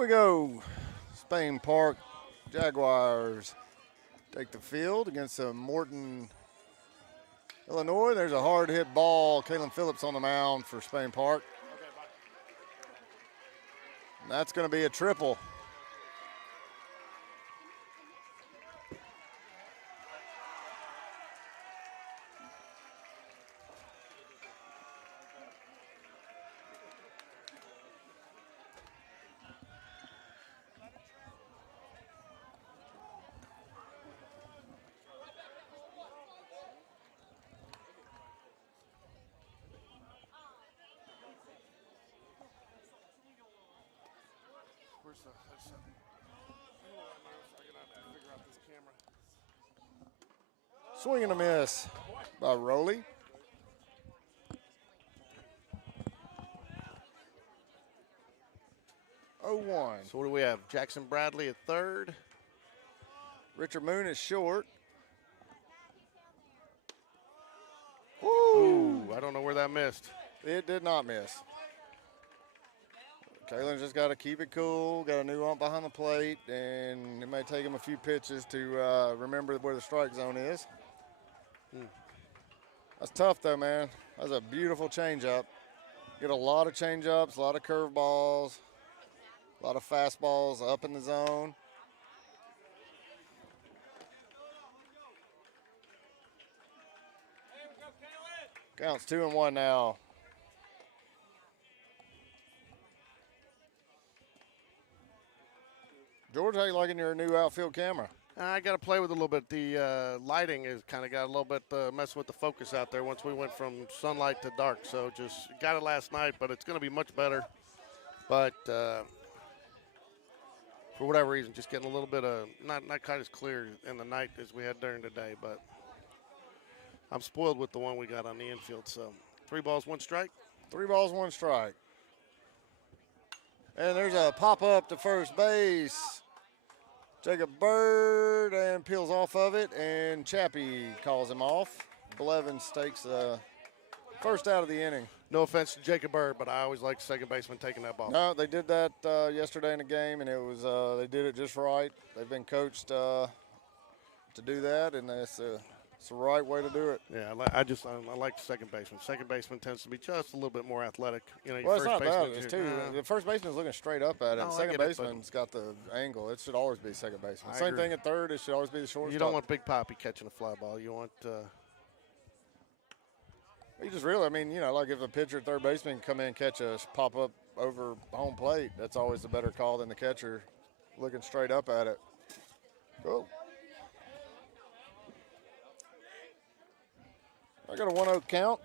we go. Spain Park Jaguars take the field against Morton, Illinois. There's a hard hit ball. Kalen Phillips on the mound for Spain Park. And that's going to be a triple. Swing and a miss by Rowley. Oh, 1. So what do we have? Jackson Bradley at third. Richard Moon is short. Ooh, I don't know where that missed. It did not miss. Kalen's just got to keep it cool, got a new ump behind the plate, and it may take him a few pitches to remember where the strike zone is. That's tough, though, man. That's a beautiful changeup. Get a lot of changeups, a lot of curveballs, a lot of fastballs up in the zone. Counts 2-1 now. George, how you liking your new outfield camera? I got to play with it a little bit. The lighting has kind of got a little bit messing with the focus out there once we went from sunlight to dark. So just got it last night, but it's going to be much better. But for whatever reason, just getting a little bit of not quite as clear in the night as we had during the day. But I'm spoiled with the one we got on the infield. So 3 balls, 1 strike. 3 balls, 1 strike. And there's a pop-up to first base. Jacob Bird and peels off of it, and Chappie calls him off. Blevins takes the first out of the inning. No offense to Jacob Bird, but I always like second baseman taking that ball. No, they did that yesterday in the game, and it was they did it just right. They've been coached to do that, and it's the right way to do it. Yeah, I like the second baseman. Second baseman tends to be just a little bit more athletic. You know, your Well, it's first not that. baseman It's too. The first baseman's looking straight up at it. No, Second I get it, baseman's got the angle. It should always be second baseman. I Same agree. thing at third. It should always be the shortstop. You don't want Big Poppy catching a fly ball. You want You just really, I mean, you know, like if a pitcher at third baseman come in and catch a pop up over home plate, that's always the better call than the catcher looking straight up at it. Oh. I got a 1-0 count.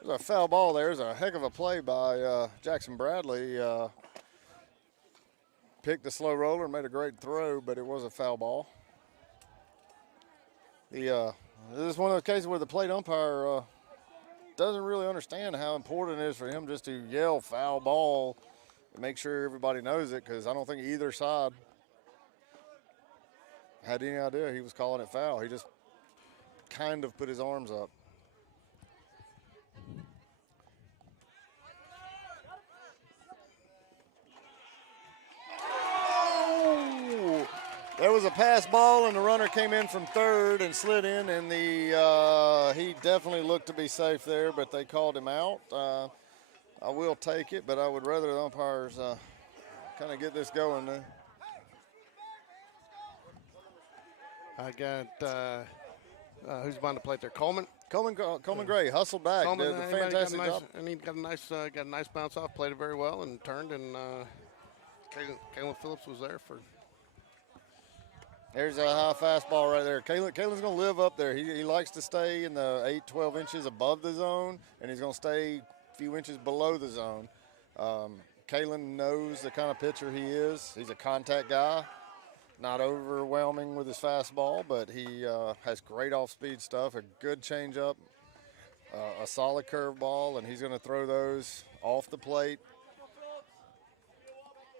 There's a foul ball there. There's a heck of a play by Jackson Bradley. Picked the slow roller, made a great throw, but it was a foul ball. This is one of those cases where the plate umpire doesn't really understand how important it is for him just to yell foul ball and make sure everybody knows it, because I don't think either side had any idea he was calling it foul. He just kind of put his arms up. There was a pass ball, and the runner came in from third and slid in, and he definitely looked to be safe there, but they called him out. I will take it, but I would rather the umpires kind of get this going. I got who's behind the plate there? Coleman. Coleman Gray hustled back. Coleman, Did a fantastic job. And he got a nice bounce off. Played it very well and turned. And Kalen Phillips was there for. There's a high fastball right there. Kalen's going to live up there. He likes to stay in the 8-12 inches above the zone, and he's going to stay a few inches below the zone. Kalen knows the kind of pitcher he is. He's a contact guy, not overwhelming with his fastball, but he has great off-speed stuff, a good changeup, a solid curveball, and he's going to throw those off the plate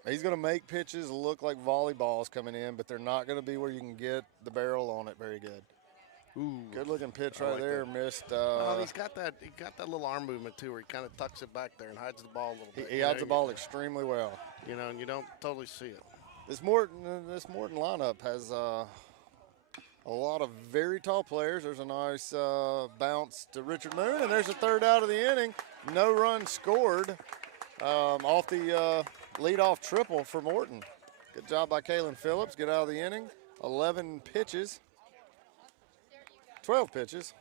He's going to make pitches look like volleyballs coming in, but they're not going to be where you can get the barrel on it very good. Ooh, good looking pitch I right like there. that. Missed. Well, he got that little arm movement too, where he kind of tucks it back there and hides the ball a little bit. He hides the ball extremely well. And you don't totally see it. This Morton lineup has a lot of very tall players. There's a nice bounce to Richard Moon, and there's a third out of the inning. No run scored off the leadoff triple for Morton. Good job by Kalen Phillips. Get out of the inning. 11 pitches. 12 pitches.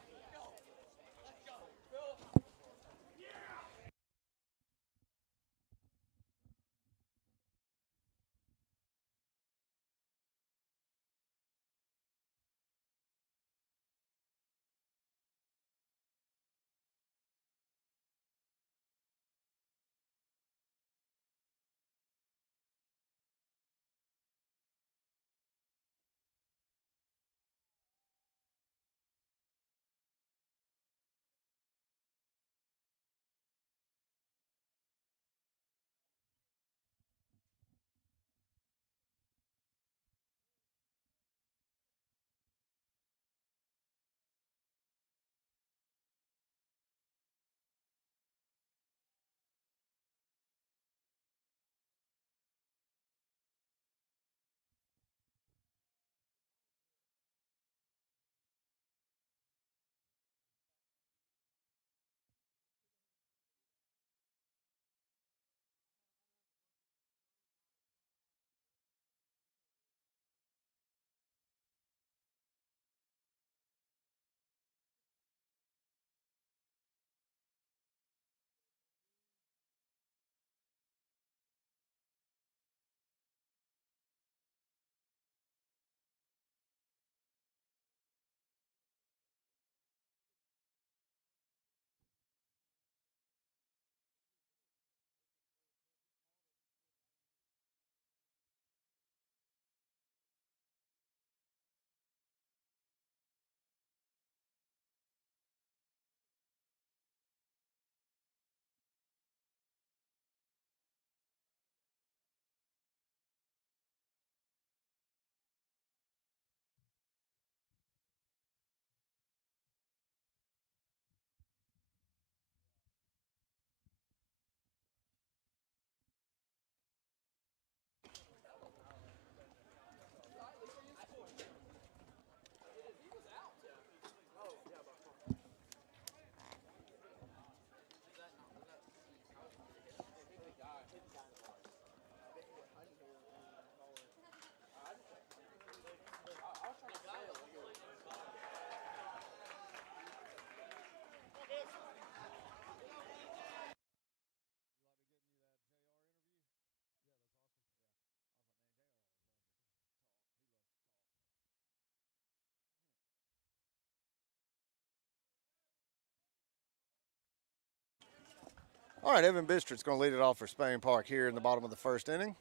All right, Evan Bistritt's going to lead it off for Spain Park here in the bottom of the first inning.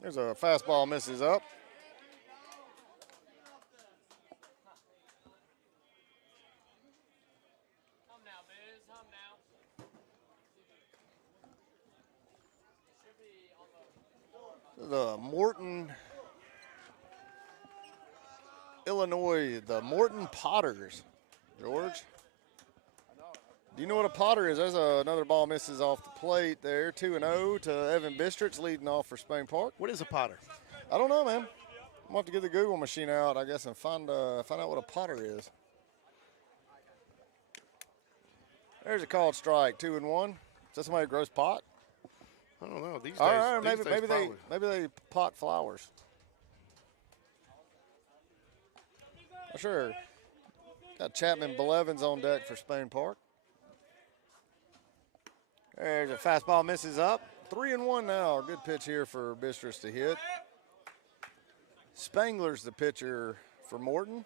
There's a fastball misses up. The Morton, Illinois, the Morton Potters. George, do you know what a Potter is? There's another ball misses off the plate there. 2-0 to Evan Bistritt's leading off for Spain Park. What is a Potter? I don't know, man. I'm gonna have to get the Google machine out, I guess, and find out what a Potter is. There's a called strike, 2-1. Is that somebody who grows pot? I don't know. These days, All right, these days maybe they pot flowers. Sure. Got Chapman Blevins on deck for Spain Park. There's a fastball misses up. 3-1 now. Good pitch here for Bistritz to hit. Spangler's the pitcher for Morton.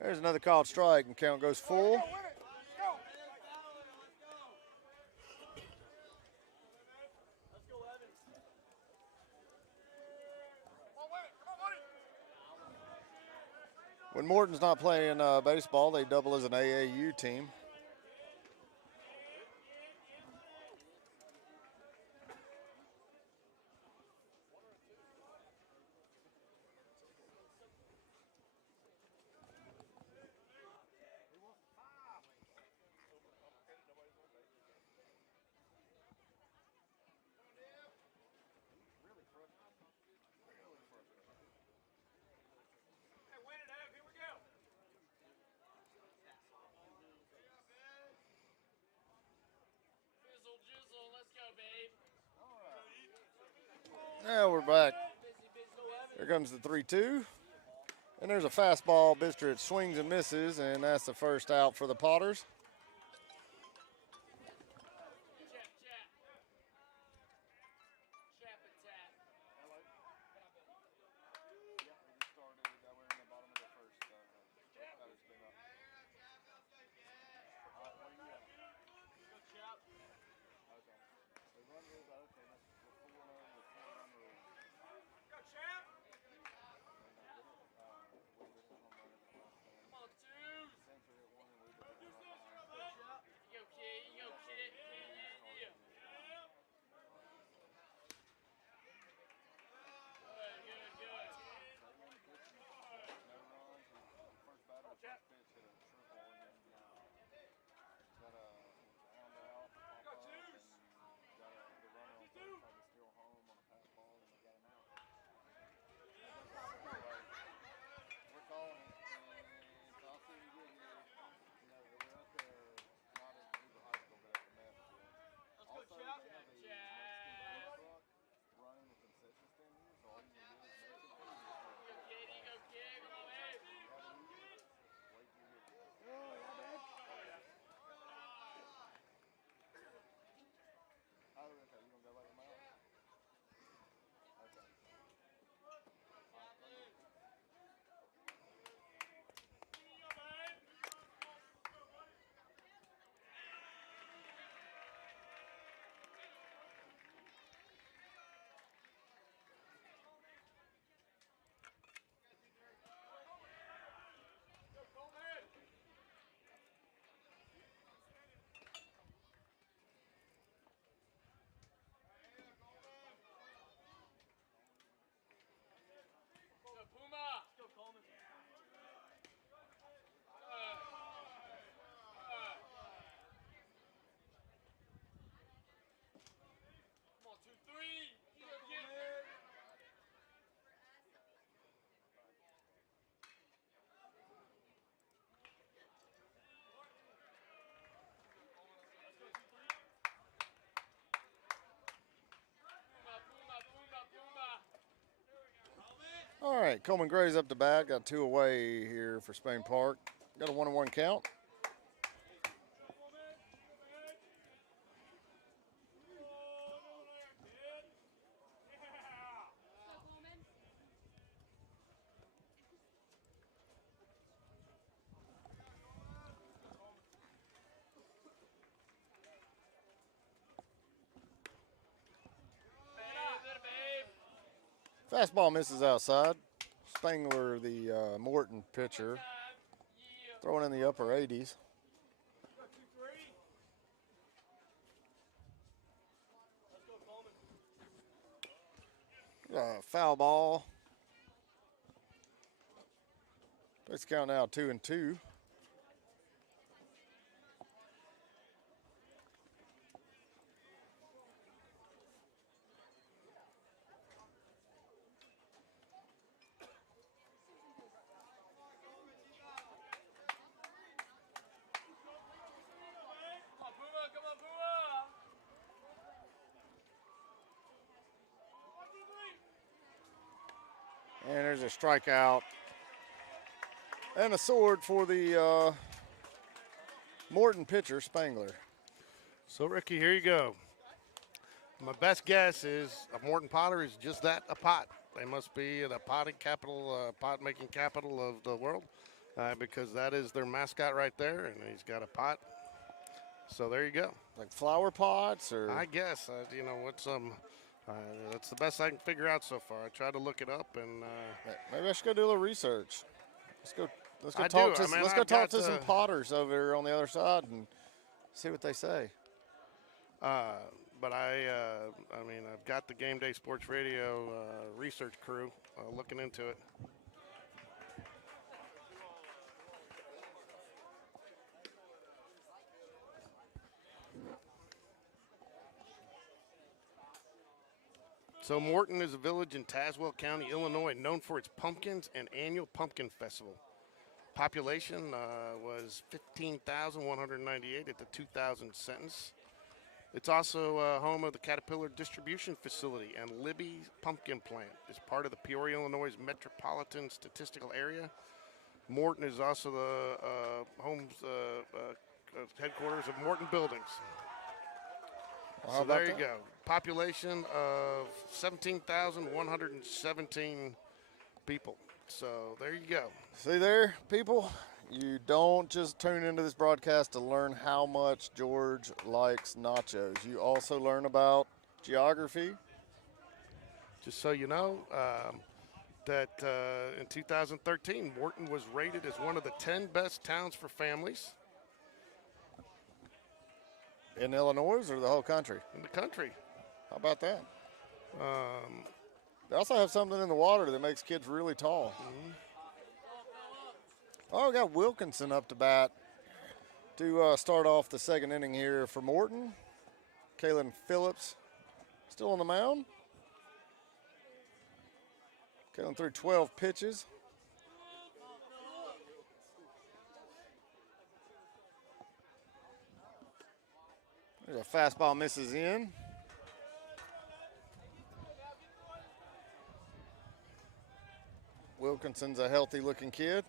There's another called strike, and count goes full. When Morton's not playing baseball, they double as an AAU team. Now we're back. Here comes the 3-2. And there's a fastball. Bistritz swings and misses, and that's the first out for the Potters. All right, Coleman Gray's up the bat. Got 2 away here for Spain Park. Got a 1-1 count. Fastball misses outside. Spangler, the Morton pitcher, throwing in the upper 80s. Foul ball. Let's count now 2-2. And there's a strikeout. And a sword for the Morton pitcher, Spangler. So, Ricky, here you go. My best guess is a Morton Potter is just that, a pot. They must be the potting capital, pot-making capital of the world, because that is their mascot right there, and he's got a pot. So there you go. Like flower pots, or I guess what's that's the best I can figure out so far. I tried to look it up, and maybe I should go do a little research. Let's go Let's go talk to some potters over here on the other side and see what they say. But I've got the Game Day Sports Radio research crew looking into it. So Morton is a village in Tazewell County, Illinois, known for its pumpkins and annual pumpkin festival. Population was 15,198 at the 2000 census. It's also home of the Caterpillar Distribution Facility and Libby Pumpkin Plant. It's part of the Peoria, Illinois Metropolitan Statistical Area. Morton is also the headquarters of Morton Buildings. Well, So there you go. Population of 17,117 people. So there you go. See there, people? You don't just tune into this broadcast to learn how much George likes nachos. You also learn about geography. Just so you know, that in 2013, Morton was rated as one of the 10 best towns for families. In Illinois or the whole country? In the country. How about that? They also have something in the water that makes kids really tall. Mm-hmm. Oh, we got Wilkinson up to bat to start off the second inning here for Morton. Kalen Phillips still on the mound. Kalen threw 12 pitches. There's a fastball misses in. Wilkinson's a healthy-looking kid.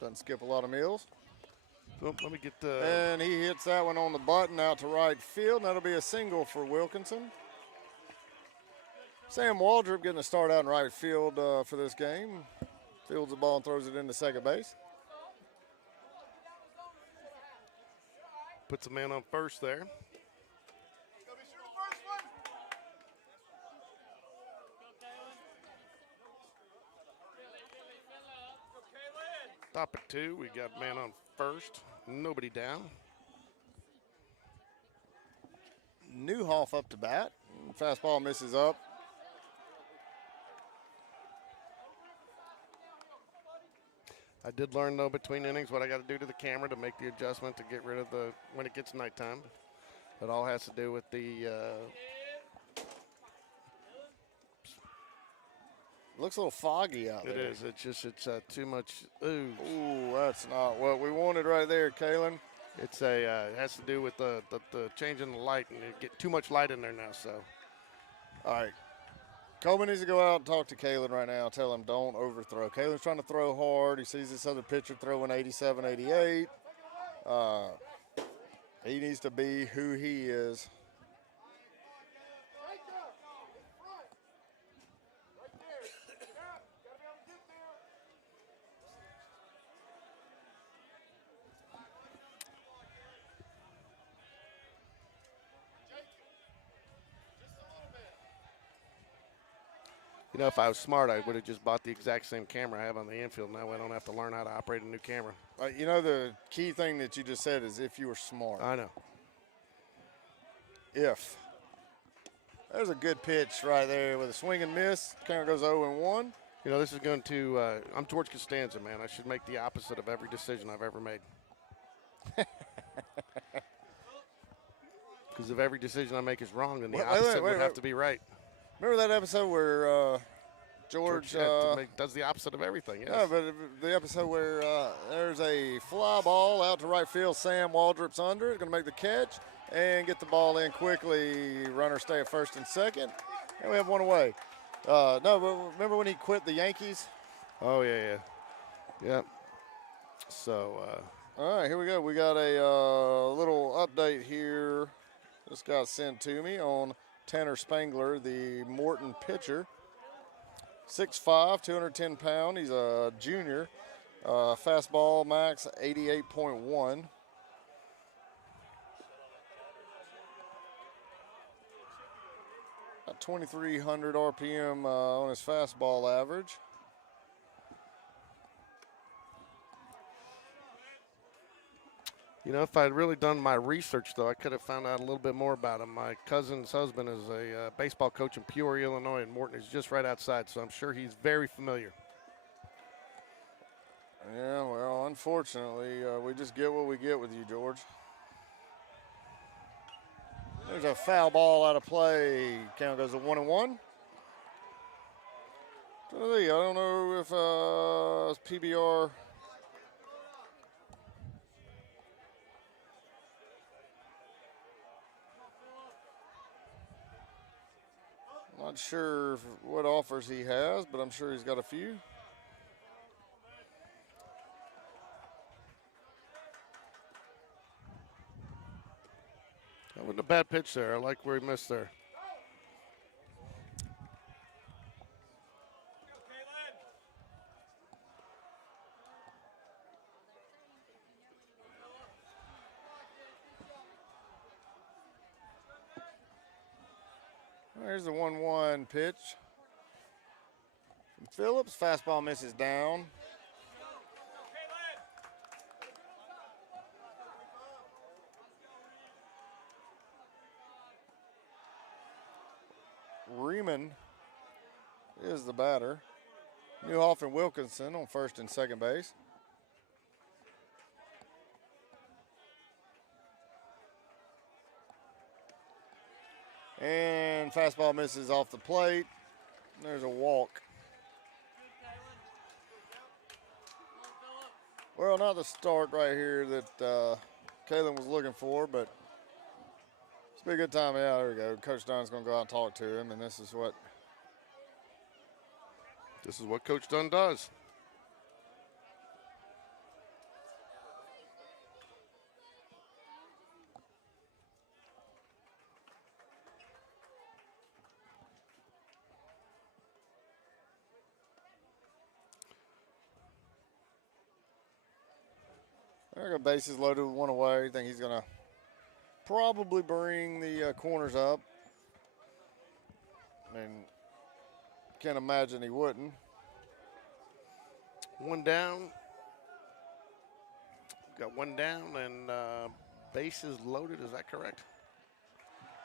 Doesn't skip a lot of meals. So let me get the. And he hits that one on the button out to right field, and that'll be a single for Wilkinson. Sam Waldrop getting a start out in right field for this game. Fields the ball and throws it into second base. Puts a man on first there. Top at 2. We got man on first. Nobody down. Newhoff up to bat. Fastball misses up. I did learn, though, between innings what I got to do to the camera to make the adjustment to get rid of the when it gets nighttime. It all has to do with the. Looks a little foggy out there. It is. It's too much. Ooh. Ooh, that's not what we wanted right there, Kalen. It's it has to do with the changing the light, and you get too much light in there now. So. All right. Coleman needs to go out and talk to Kalen right now. Tell him don't overthrow. Kalen's trying to throw hard. He sees this other pitcher throwing 87, 88. He needs to be who he is. You know, if I was smart, I would have just bought the exact same camera I have on the infield. Now I don't have to learn how to operate a new camera. You know, the key thing that you just said is if you were smart. I know. If. There's a good pitch right there with a swing and miss. Camera goes 0-1. You know, this is going to I'm George Costanza, man. I should make the opposite of every decision I've ever made. Because if every decision I make is wrong, then the opposite would have to be right. Remember that episode where George does the opposite of everything, yes. Yeah, but the episode where there's a fly ball out to right field. Sam Waldrop's under it, going to make the catch and get the ball in quickly. Runners stay at first and second, and we have one away. No, but remember when he quit the Yankees? Oh, yeah. So. All right, here we go. We got a little update here. This got sent to me on Tanner Spangler, the Morton pitcher. 6'5", 210 pound. He's a junior. Fastball max 88.1. About 2,300 RPM on his fastball average. You know, if I had really done my research, though, I could have found out a little bit more about him. My cousin's husband is a baseball coach in Peoria, Illinois, and Morton is just right outside, so I'm sure he's very familiar. Yeah, well, unfortunately, we just get what we get with you, George. There's a foul ball out of play. Count goes to 1-1. I don't know if PBR. Not sure what offers he has, but I'm sure he's got a few. That wasn't a bad pitch there. I like where he missed there. There's the 1-1 pitch. From Phillips, fastball misses down. Riemann is the batter. Newhoff and Wilkinson on first and second base. And fastball misses off the plate. There's a walk. Well, not the start right here that Kalen was looking for, but it's be a good time. Yeah, there we go. Coach Dunn's going to go out and talk to him, and this is what Coach Dunn does. There we go. Bases loaded with one away. I think he's going to probably bring the corners up. I mean, can't imagine he wouldn't. One down. Got one down and bases loaded. Is that correct?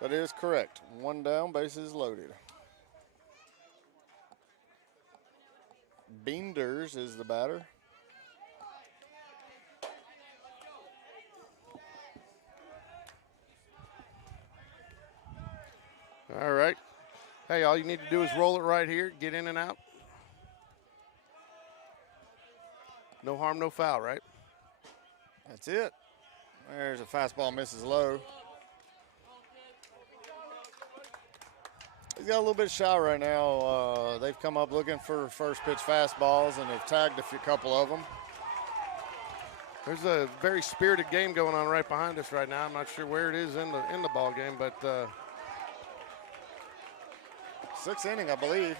That is correct. One down, bases loaded. Beenders is the batter. All right. Hey, all you need to do is roll it right here, get in and out. No harm, no foul, right? That's it. There's a fastball misses low. He's got a little bit shy right now. They've come up looking for first pitch fastballs and have tagged a couple of them. There's a very spirited game going on right behind us right now. I'm not sure where it is in the ball game, but sixth inning, I believe.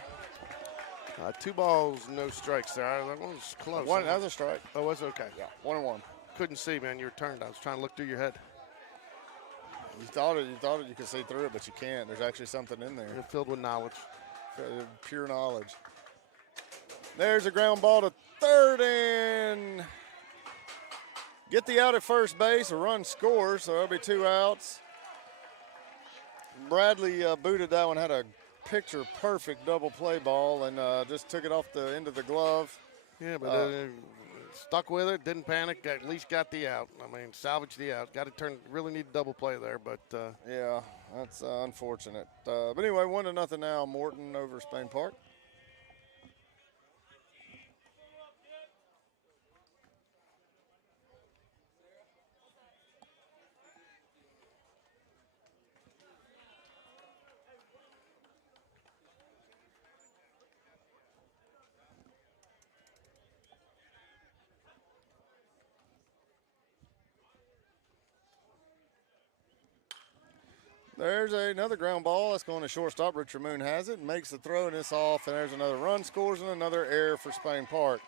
2 balls, no strikes there. That one was close. That was a strike. Oh, was it? Okay. Yeah, 1-1. Couldn't see, man. You were turned. I was trying to look through your head. You thought you could see through it, but you can't. There's actually something in there. You're filled with knowledge. Pure knowledge. There's a ground ball to third and get the out at first base. A run scores, so there'll be 2 outs. Bradley booted that one, had a picture perfect double play ball and just took it off the end of the glove. Yeah, but stuck with it, didn't panic, at least got the out. I mean, salvaged the out. Got to really need double play there, but. Yeah, that's unfortunate. But anyway, 1-0 now, Morton over Spain Park. There's another ground ball. That's going to shortstop. Richard Moon has it, makes the throw, and it's off. And there's another run, scores, and another error for Spain Park.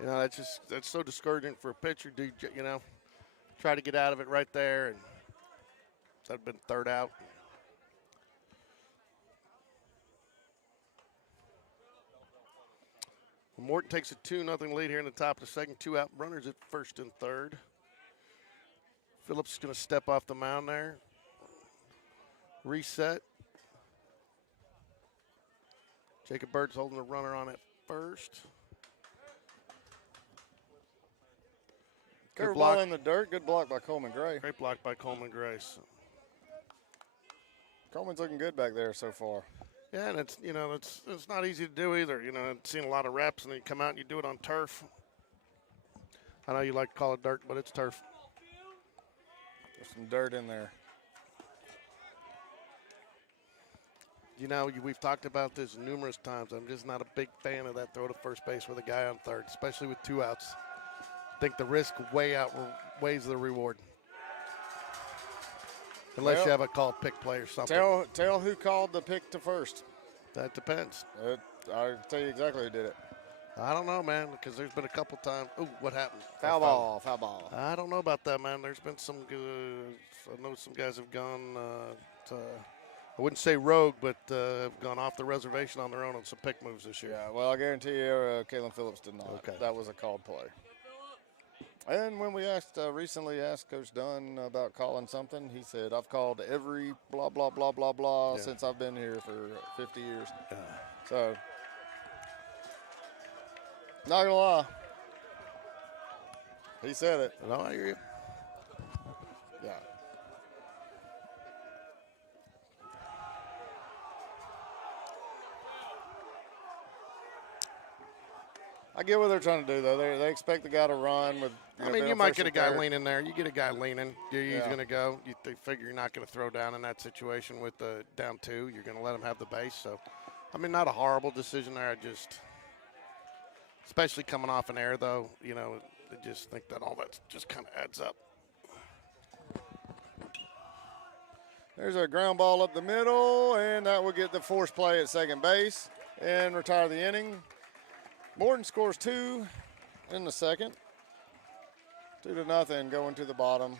You know, that's so discouraging for a pitcher. Try to get out of it right there, and that'd been third out. Morton takes a 2-0 lead here in the top of the second. 2 out runners at first and third. Phillips is going to step off the mound there. Reset. Jacob Bird's holding the runner on at first. Curveball in the dirt. Good block by Coleman Gray. Great block by Coleman Gray. Coleman's looking good back there so far. Yeah, and it's not easy to do either. I've seen a lot of reps, and then you come out and you do it on turf. I know you like to call it dirt, but it's turf. There's some dirt in there. We've talked about this numerous times. I'm just not a big fan of that throw to first base with a guy on third, especially with 2 outs. I think the risk outweighs the reward. Unless you have a called pick play or something. Tell who called the pick to first. That depends. I'll tell you exactly who did it. I don't know, man, because there's been a couple times. Ooh, what happened? Foul ball. I don't know about that, man. There's been some good. I know some guys have gone I wouldn't say rogue, but have gone off the reservation on their own on some pick moves this year. Yeah, well, I guarantee you Kalen Phillips did not. Okay. That was a called play. And when we recently asked Coach Dunn about calling something, he said, I've called every blah, blah, blah, blah, blah since I've been here for 50 years. Yeah. So, not going to lie. He said it. No, I hear you. Yeah. I get what they're trying to do, though. They expect the guy to run with. You might get a guy leaning there. You get a guy leaning. He's going to go. They figure you're not going to throw down in that situation with the down 2. You're going to let him have the base. So, not a horrible decision there. Especially coming off an air, though, I just think that all that just kind of adds up. There's a ground ball up the middle, and that will get the force play at second base and retire the inning. Morton scores 2 in the second. 2-0 going to the bottom.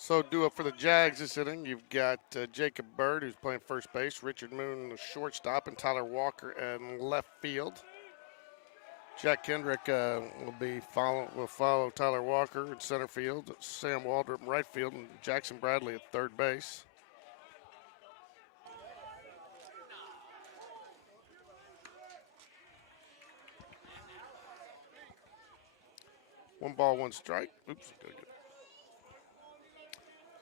So due up for the Jags this inning, you've got Jacob Bird, who's playing first base, Richard Moon, the shortstop, and Tyler Walker in left field. Jack Kendrick will follow Tyler Walker in center field, Sam Waldrop in right field, and Jackson Bradley at third base. One ball, one strike. Oops, good.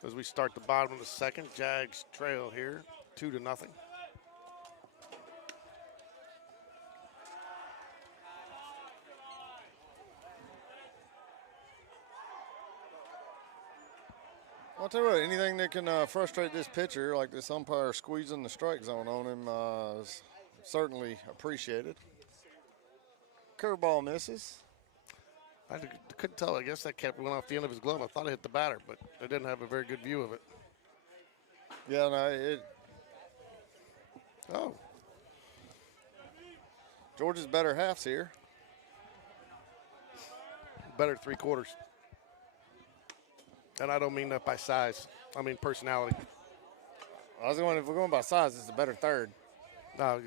As we start the bottom of the second, Jags trail here, 2-0. I'll tell you what, anything that can frustrate this pitcher, like this umpire squeezing the strike zone on him, is certainly appreciated. Curveball misses. I couldn't tell. I guess that went off the end of his glove. I thought it hit the batter, but I didn't have a very good view of it. Yeah, no, Oh. Georgia's better half's here. Better 3/4. And I don't mean that by size. I mean personality. If we're going by size, it's a better third. No,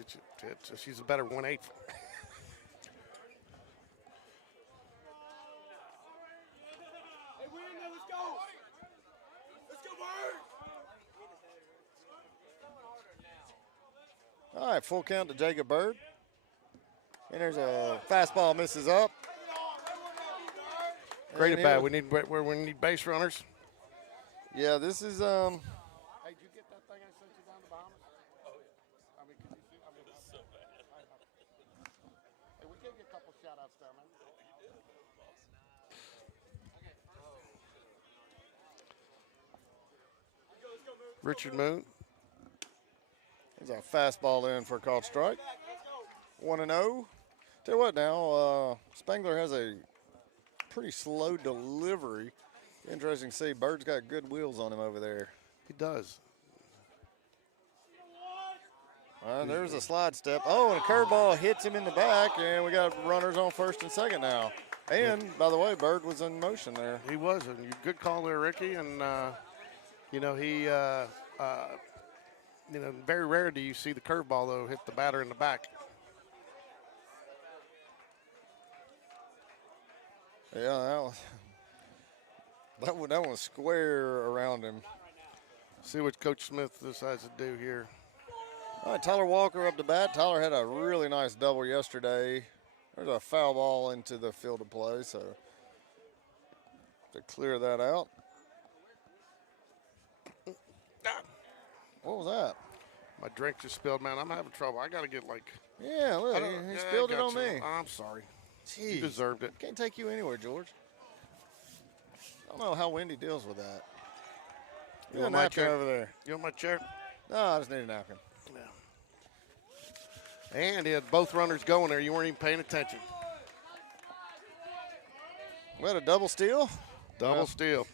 she's a better 1/8. full count to Jacob Bird. And there's a fastball misses up. Great at bat. We need base runners. Yeah, this is Hey, did you get that thing I sent you down the Bahamas? Oh yeah. I mean, could you see? I mean, it's so bad. Hey, we gave you a couple shout outs down there. Richard Moon. there's a fastball in for a called strike. 1-0. Tell you what now, Spangler has a pretty slow delivery. Interesting to see. Bird's got good wheels on him over there. He does. There's a slide step. Oh, and a curveball hits him in the back, and we got runners on first and second now. And, by the way, Bird was in motion there. He was. And good call there, Ricky. And, very rare do you see the curveball, though, hit the batter in the back. Yeah, that one was square around him. See what Coach Smith decides to do here. All right, Tyler Walker up to bat. Tyler had a really nice double yesterday. There's a foul ball into the field of play, so to clear that out. What was that? My drink just spilled, man. I'm having trouble. I got to get Yeah, look, he spilled it on me. I'm sorry. Jeez. You deserved it. Can't take you anywhere, George. I don't know how Wendy deals with that. You want my napkin chair over there? You want my chair? No, I just need a napkin. Yeah. And he had both runners going there. You weren't even paying attention. We had a double steal. Double steal.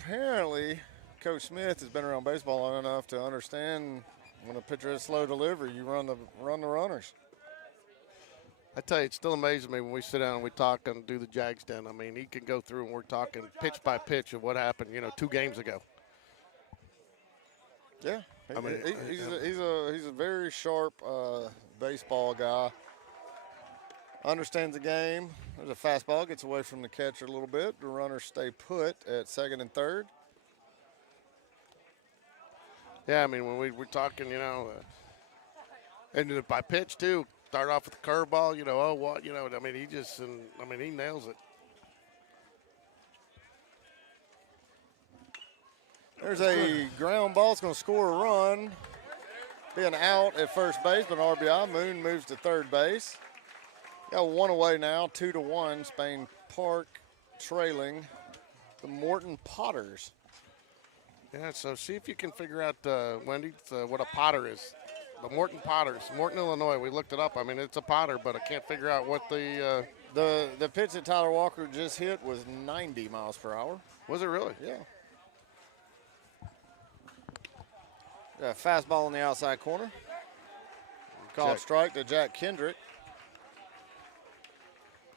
Apparently, Coach Smith has been around baseball long enough to understand when a pitcher has slow delivery, you run the runners. I tell you, it still amazes me when we sit down and we talk and do the Jags Den. I mean, he can go through and we're talking pitch by pitch of what happened, 2 games ago. Yeah, he's a very sharp baseball guy. Understands the game. There's a fastball, gets away from the catcher a little bit. The runners stay put at second and third. Yeah, I mean, when we're talking, and by pitch too, start off with the curveball, he nails it. There's a ground ball. It's going to score a run. Be an out at first base, but an RBI. Moon moves to third base. Got one away now, 2-1. Spain Park trailing the Morton Potters. Yeah, so see if you can figure out, Wendy, what a Potter is. The Morton Potters, Morton, Illinois. We looked it up. I mean, it's a Potter, but I can't figure out what the pitch that Tyler Walker just hit was 90 miles per hour. Was it really? Yeah. Got a fastball in the outside corner. Called strike to Jack Kendrick.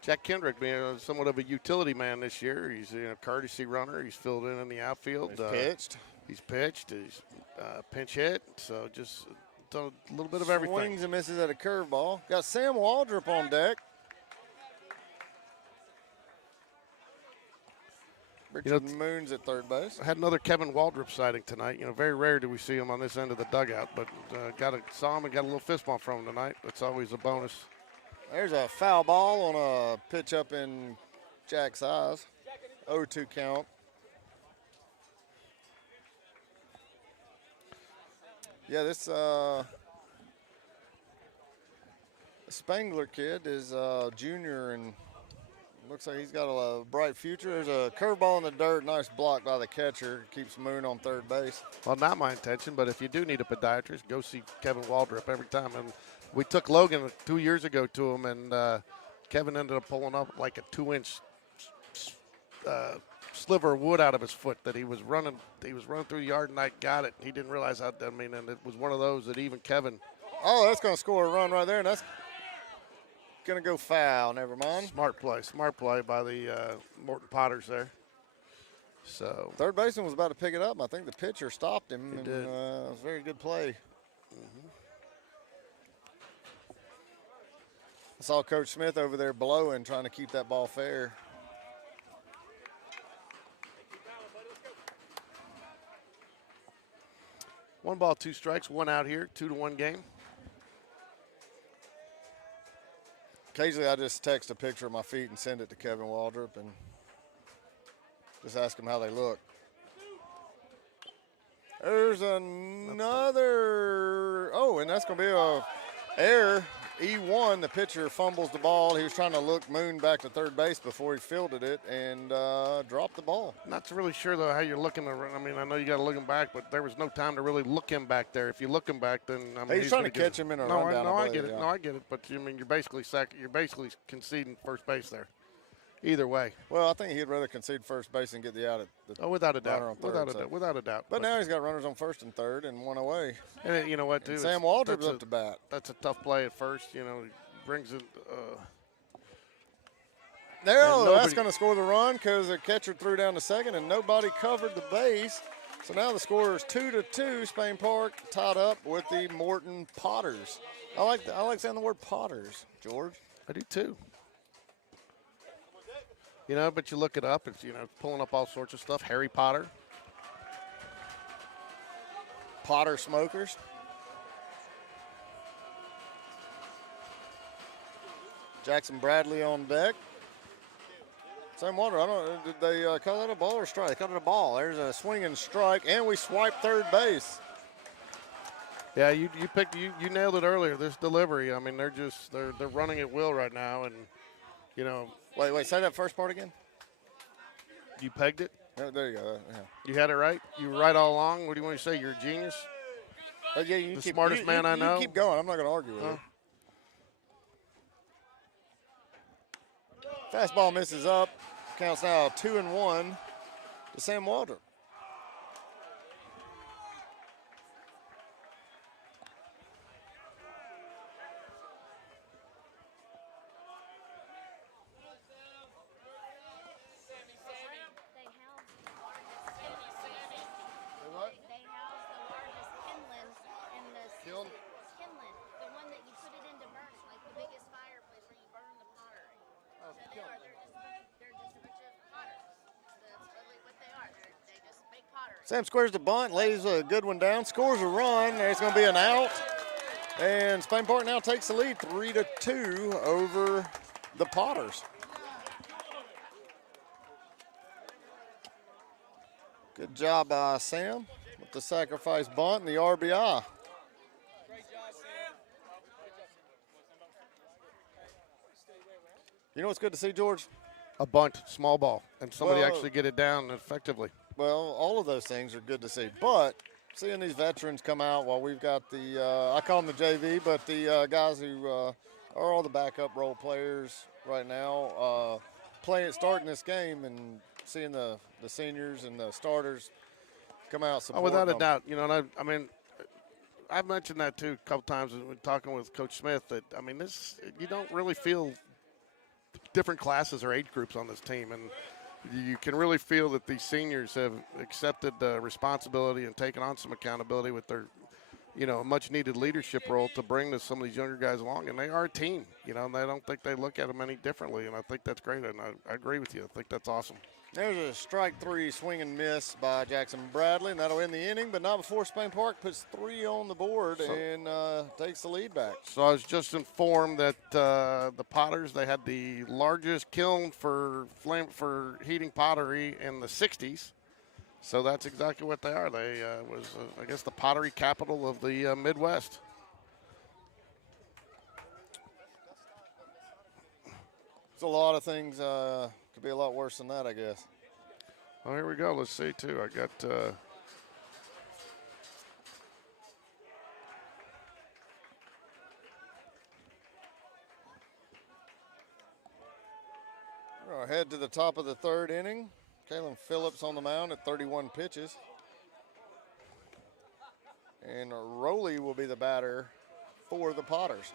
Jack Kendrick being somewhat of a utility man this year. He's a courtesy runner. He's filled in the outfield. He's pitched. He's pitched. He's pinch hit. So just done a little bit of everything. Swings and misses at a curveball. Got Sam Waldrop on deck. Richard Moon's at third base. I had another Kevin Waldrop sighting tonight. Very rare do we see him on this end of the dugout, but saw him and got a little fist bump from him tonight. That's always a bonus. There's a foul ball on a pitch up in Jack's eyes. 0-2 count. Yeah, this Spangler kid is junior and looks like he's got a bright future. There's a curveball in the dirt. Nice block by the catcher. Keeps Moon on third base. Well, not my intention, but if you do need a podiatrist, go see Kevin Waldrop every time. And we took Logan 2 years ago to him, and Kevin ended up pulling up like a 2-inch sliver of wood out of his foot that he was running through the yard, and I got it. He didn't realize how, and it was one of those that even Kevin. Oh, that's going to score a run right there, and that's going to go foul. Never mind. Smart play by the Morton Potters there. So third baseman was about to pick it up. I think the pitcher stopped him. He and, did. It was a very good play. Mm-hmm. I saw Coach Smith over there blowing, trying to keep that ball fair. One ball, 2 strikes, 1 out here, 2-1 game. occasionally I just text a picture of my feet and send it to Kevin Waldrop and just ask him how they look. There's another. Oh, and that's going to be a error. E1, the pitcher fumbles the ball. He was trying to look Moon back to third base before he fielded it and dropped the ball. Not really sure, though, how you're looking. I mean, I know you got to look him back, but there was no time to really look him back there. If you look him back, then I mean, he's trying to catch him in a rundown. No, I get it. Yeah. No, I get it. But I mean, you're basically conceding first base there. Either way. Well, I think he'd rather concede first base and get the out at the without a doubt. Third, Without a doubt. But now he's got runners on first and third and one away. And you know what, too? Sam Waldrop's up to bat. That's a tough play at first. You know, he brings it. That's going to score the run because the catcher threw down to second and nobody covered the base. So now the score is 2-2. Spain Park tied up with the Morton Potters. I like saying the word Potters, George. I do too. You know, but you look it up, it's, you know, pulling up all sorts of stuff. Harry Potter. Potter smokers. Jackson Bradley on deck. Sam Water, did they call that a ball or a strike? They called it a ball. There's a swinging strike, and we swipe third base. Yeah, you nailed it earlier. This delivery, I mean, they're running at will right now, and you know. Wait, say that first part again. You pegged it. There you go. Yeah. You had it right. You were right all along. What do you want to say? You're a genius. Yeah, you the smartest man I know. You keep going. I'm not going to argue with you. Fastball misses up. Counts now 2-1 to Sam Waldrop. Sam squares the bunt, lays a good one down, scores a run. There's going to be an out. And Spain Park now takes the lead 3-2 over the Potters. Good job by Sam with the sacrifice bunt and the RBI. You know what's good to see, George? A bunt, small ball, and somebody actually get it down effectively. Well, all of those things are good to see. But seeing these veterans come out while we've got the, I call them the JV, but the guys who are all the backup role players right now, starting this game and seeing the seniors and the starters come out supporting without a them. doubt. You know, and I mean, I've mentioned that too a couple times when talking with Coach Smith that, I mean, you don't really feel different classes or age groups on this team. And you can really feel that these seniors have accepted responsibility and taken on some accountability with their, you know, much-needed leadership role to bring some of these younger guys along. And they are a team, you know, and I don't think they look at them any differently. And I think that's great, and I agree with you. I think that's awesome. There's a strike three swing and miss by Jackson Bradley, and that'll end the inning, but not before Spain Park puts 3 on the board and takes the lead back. So I was just informed that the Potters, they had the largest kiln for heating pottery in the 60s. So that's exactly what they are. They was, I guess, the pottery capital of the Midwest. There's a lot of things could be a lot worse than that, I guess. Well, here we go. Let's see, too. I got we're ahead to the top of the third inning. Kalen Phillips on the mound at 31 pitches. And Rowley will be the batter for the Potters.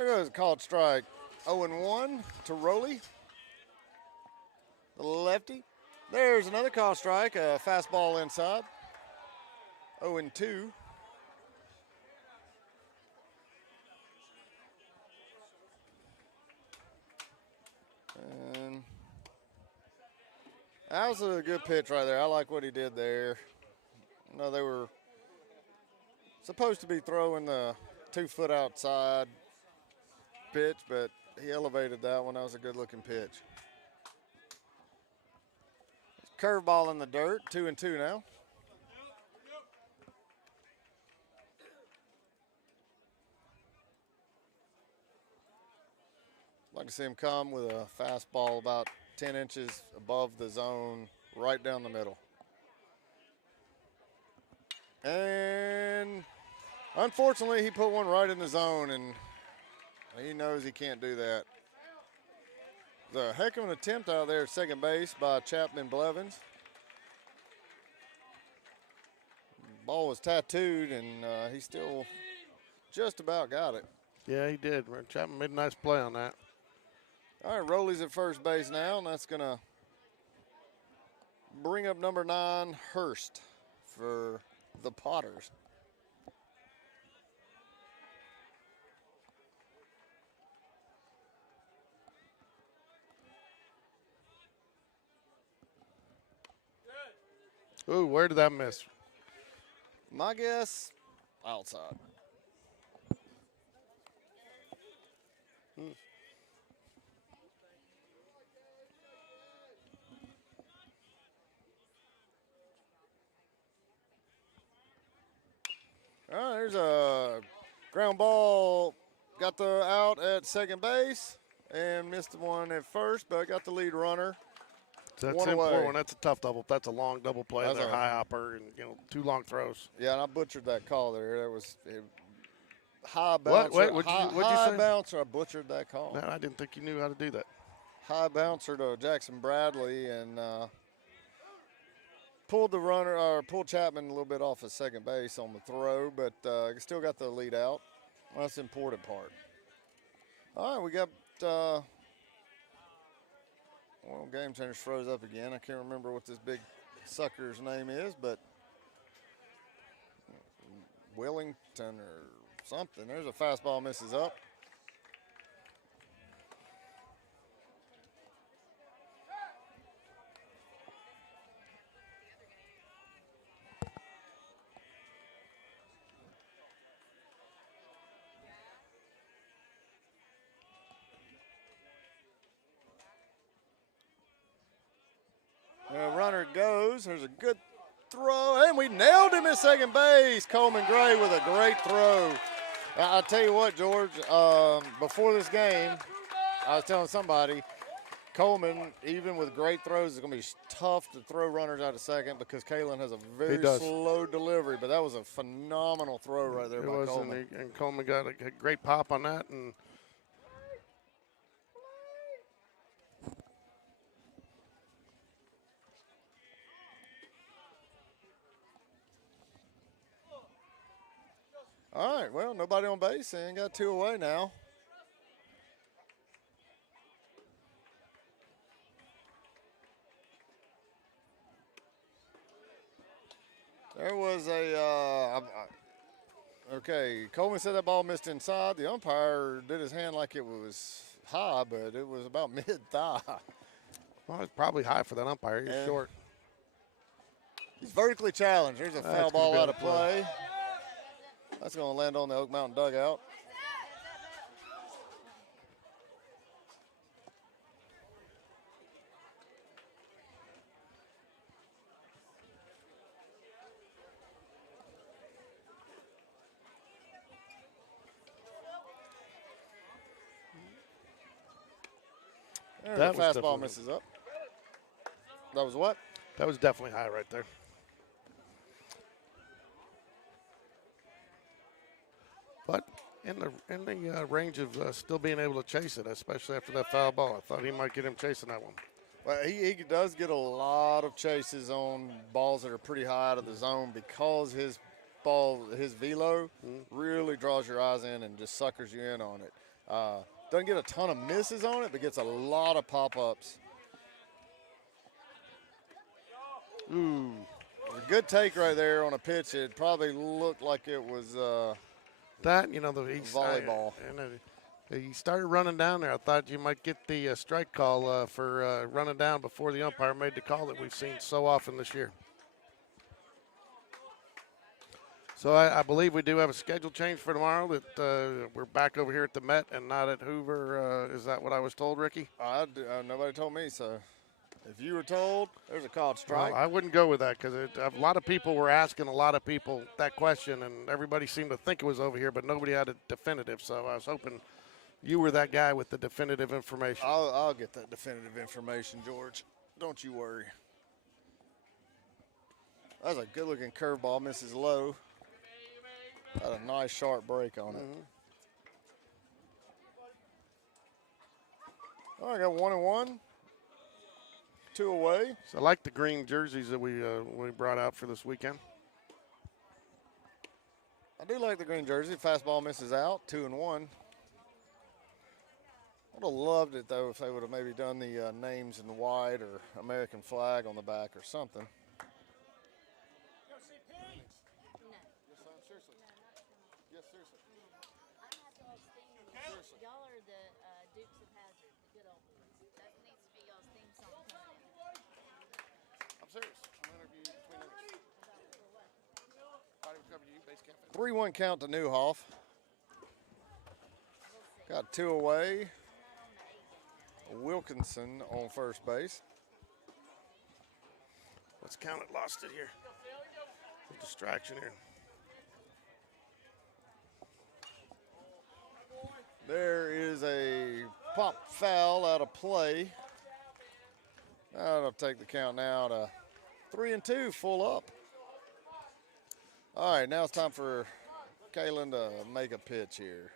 There goes a called strike. 0-1 to Rowley, the lefty. There's another called strike, a fastball inside. 0-2. And that was a good pitch right there. I like what he did there. No, they were supposed to be throwing the 2 foot outside pitch, but he elevated that one. That was a good looking pitch. Curveball in the dirt, 2-2 now. Like to see him come with a fastball about 10 inches above the zone, right down the middle. And unfortunately, he put one right in the zone, and he knows he can't do that. The heck of an attempt out there at second base by Chapman Blevins. Ball was tattooed, and he still just about got it. Yeah, he did. Chapman made a nice play on that. All right, Rowley's at first base now, and that's going to bring up number 9, Hurst, for the Potters. Ooh, where did that miss? My guess, outside. All right, there's a ground ball. Got the out at second base and missed one at first, but got the lead runner. That's one important. away. That's a tough double. That's a long double play. That's They're a high hopper and 2 long throws. Yeah, and I butchered that call there. That was high bouncer. What'd you high say? bouncer. I butchered that call. No, I didn't think you knew how to do that. High bouncer to Jackson Bradley and pulled the runner or pulled Chapman a little bit off of second base on the throw, but still got the lead out. Well, that's the important part. All right, we got. Well, Game Changers froze up again. I can't remember what this big sucker's name is, but Wellington or something. There's a fastball misses up. Runner goes. There's a good throw, and we nailed him at second base. Coleman Gray with a great throw. I'll tell you what, George, before this game, I was telling somebody, Coleman, even with great throws, is going to be tough to throw runners out of second because Kalen has a very slow delivery, but that was a phenomenal throw right there by Coleman. And Coleman got a great pop on that. And all right, well, nobody on base and got 2 away now. There was okay, Coleman said that ball missed inside. The umpire did his hand like it was high, but it was about mid-thigh. Well, it's probably high for that umpire. He's short. He's vertically challenged. There's a foul ball out of play. That's going to land on the Oak Mountain dugout. That the fastball misses up. That was what? That was definitely high right there. But in the range of still being able to chase it, especially after that foul ball. I thought he might get him chasing that one. Well, he does get a lot of chases on balls that are pretty high out of the zone because his velo really draws your eyes in and just suckers you in on it. Doesn't get a ton of misses on it, but gets a lot of pop-ups. Ooh. A good take right there on a pitch. It probably looked like it was That, the volleyball. He started running down there. I thought you might get the strike call for running down before the umpire made the call that we've seen so often this year. So I believe we do have a schedule change for tomorrow, that we're back over here at the Met and not at Hoover. Is that what I was told, Ricky? Nobody told me, so if you were told, there's a called strike. Well, I wouldn't go with that because a lot of people were asking a lot of people that question, and everybody seemed to think it was over here, but nobody had a definitive. So I was hoping you were that guy with the definitive information. I'll get that definitive information, George. Don't you worry. That was a good-looking curveball, misses low. Had a nice sharp break on it. I got 1-1. 2 away. So I like the green jerseys that we brought out for this weekend. I do like the green jersey. Fastball misses out. 2-1. Would have loved it though if they would have maybe done the names in white or American flag on the back or something. Y'all are the Dukes of Hazzard, the good old ones. That needs to be y'all's theme song coming in. I'm serious. I'm going to interview between others. Body recovery to you, base camp. 3-1 count to Newhoff. Got 2 away. Wilkinson on first base. Let's count it. Lost it here. A distraction here. There is a pop foul out of play. That'll take the count now to 3-2, full up. All right, now it's time for Kalen to make a pitch here.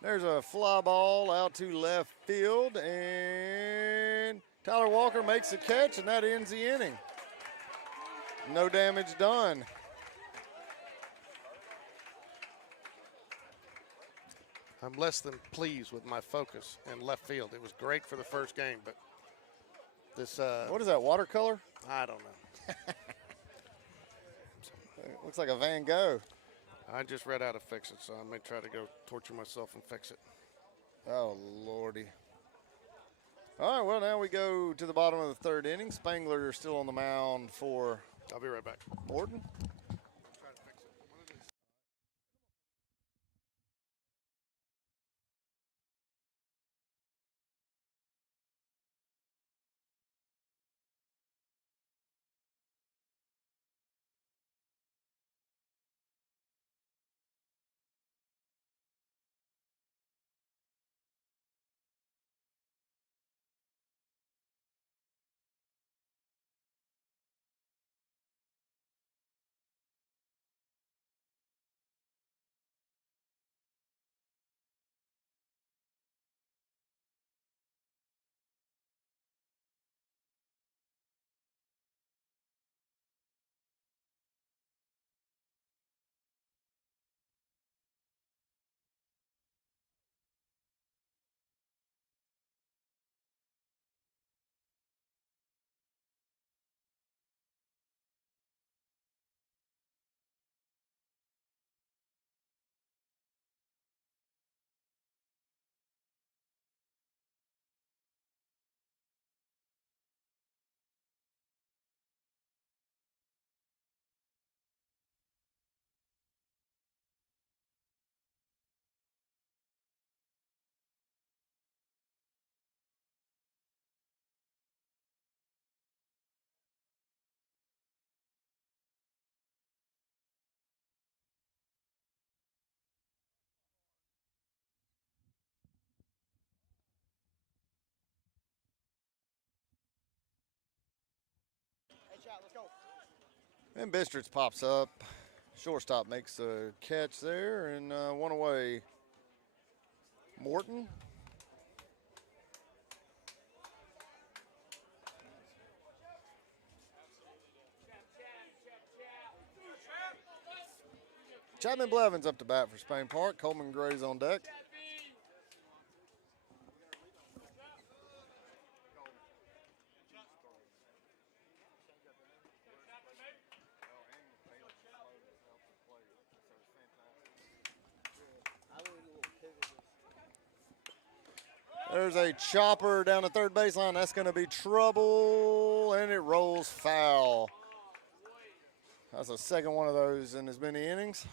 There's a fly ball out to left field, and Tyler Walker makes the catch, and that ends the inning. No damage done. I'm less than pleased with my focus in left field. It was great for the first game, but this. What is that, watercolor? I don't know. It looks like a Van Gogh. I just read how to fix it, so I may try to go torture myself and fix it. Oh, Lordy. All right, well, now we go to the bottom of the third inning. Spangler still on the mound for I'll be right back. Morton. Try to fix it. What it is. And Bistritz pops up. Shortstop makes a catch there, and one away. Morton. Chapman Blevins up to bat for Spain Park. Coleman Gray's on deck. There's a chopper down the third baseline. That's going to be trouble, and it rolls foul. That's the second one of those in as many innings.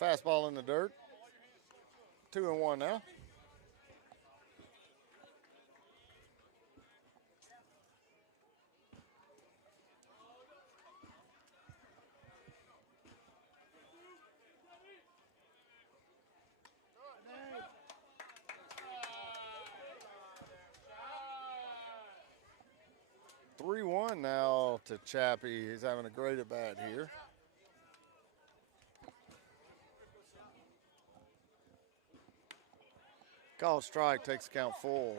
Fastball in the dirt. 2-1 now. Three-one now to Chappie. He's having a great at bat here. Call strike, takes count full.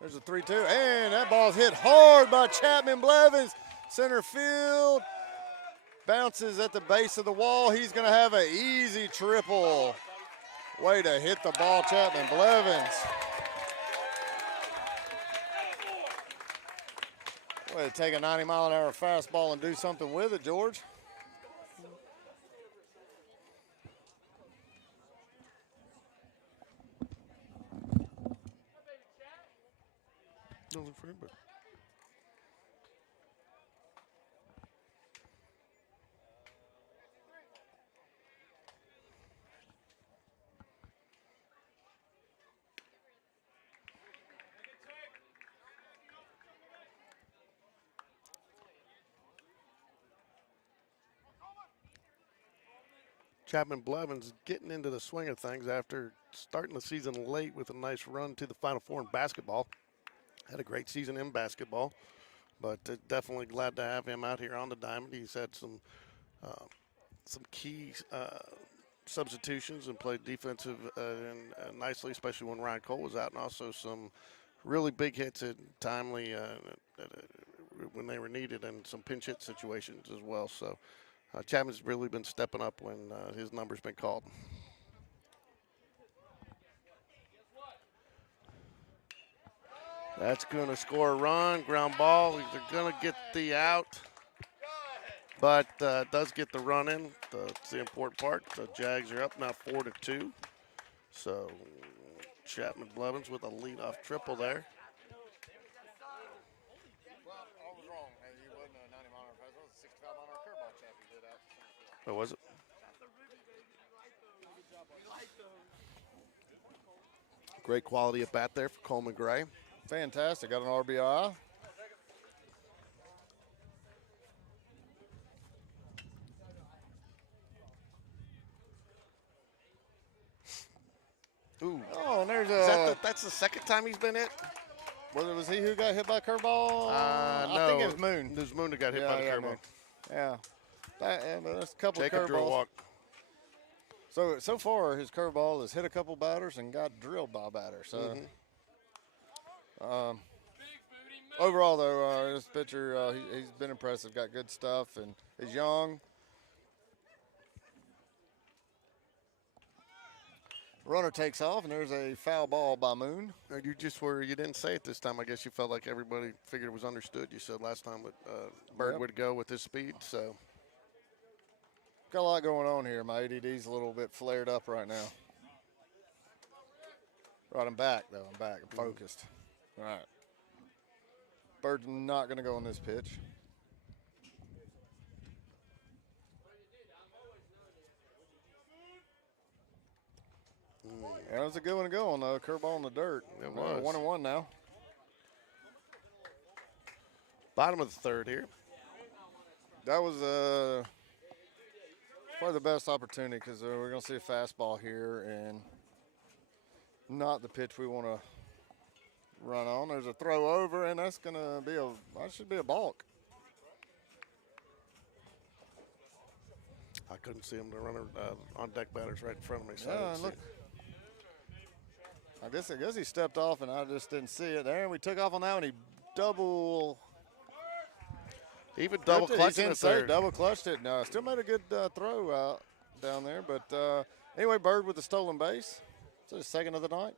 There's a 3-2, and that ball's hit hard by Chapman Blevins. Center field, bounces at the base of the wall. He's going to have an easy triple. Way to hit the ball, Chapman Blevins. Way to take a 90-mile-an-hour fastball and do something with it, George. Don't look for him, but Chapman Blevins getting into the swing of things after starting the season late with a nice run to the Final Four in basketball. Had a great season in basketball, but definitely glad to have him out here on the diamond. He's had some key substitutions and played defensive and nicely, especially when Ryan Cole was out, and also some really big hits and timely when they were needed, and some pinch hit situations as well. So Chapman's really been stepping up when his number's been called. That's going to score a run, ground ball. They're going to get the out, but does get the run in. That's the important part. The Jags are up now 4-2. So Chapman Blevins with a leadoff triple there. What was it? Great quality at bat there for Coleman Gray. Fantastic. Got an RBI. Ooh. Oh, and there's That's the second time he's been hit? Was he who got hit by a curveball? No. I think it was Moon. It was Moon that got hit by the curveball. Yeah. There's a couple Jacob of drew a curveballs. walk. So far, his curveball has hit a couple batters and got drilled by a batter. So, overall, though, this pitcher, he's been impressive. Got good stuff, and he's young. Runner takes off, and there's a foul ball by Moon. You didn't say it this time. I guess you felt like everybody figured it was understood. You said last time that Bird would go with his speed. So Got a lot going on here. My ADD's a little bit flared up right now. Right, I'm back, though. I'm back. I'm focused. All right. Bird's not going to go on this pitch. That was a good one to go on, though. Curveball in the dirt. It was. 1-1 now. Bottom of the third here. That was probably the best opportunity because we're going to see a fastball here and not the pitch we want to run on. There's a throw over, and that's going to be that should be a balk. I couldn't see him. The runner on deck batter's right in front of me. So Yeah, look. I guess he stepped off, and I just didn't see it there. And we took off on that one. He double clutched it there. Double clutched it. No, still made a good throw out down there. But anyway, Bird with the stolen base. It's his second of the night.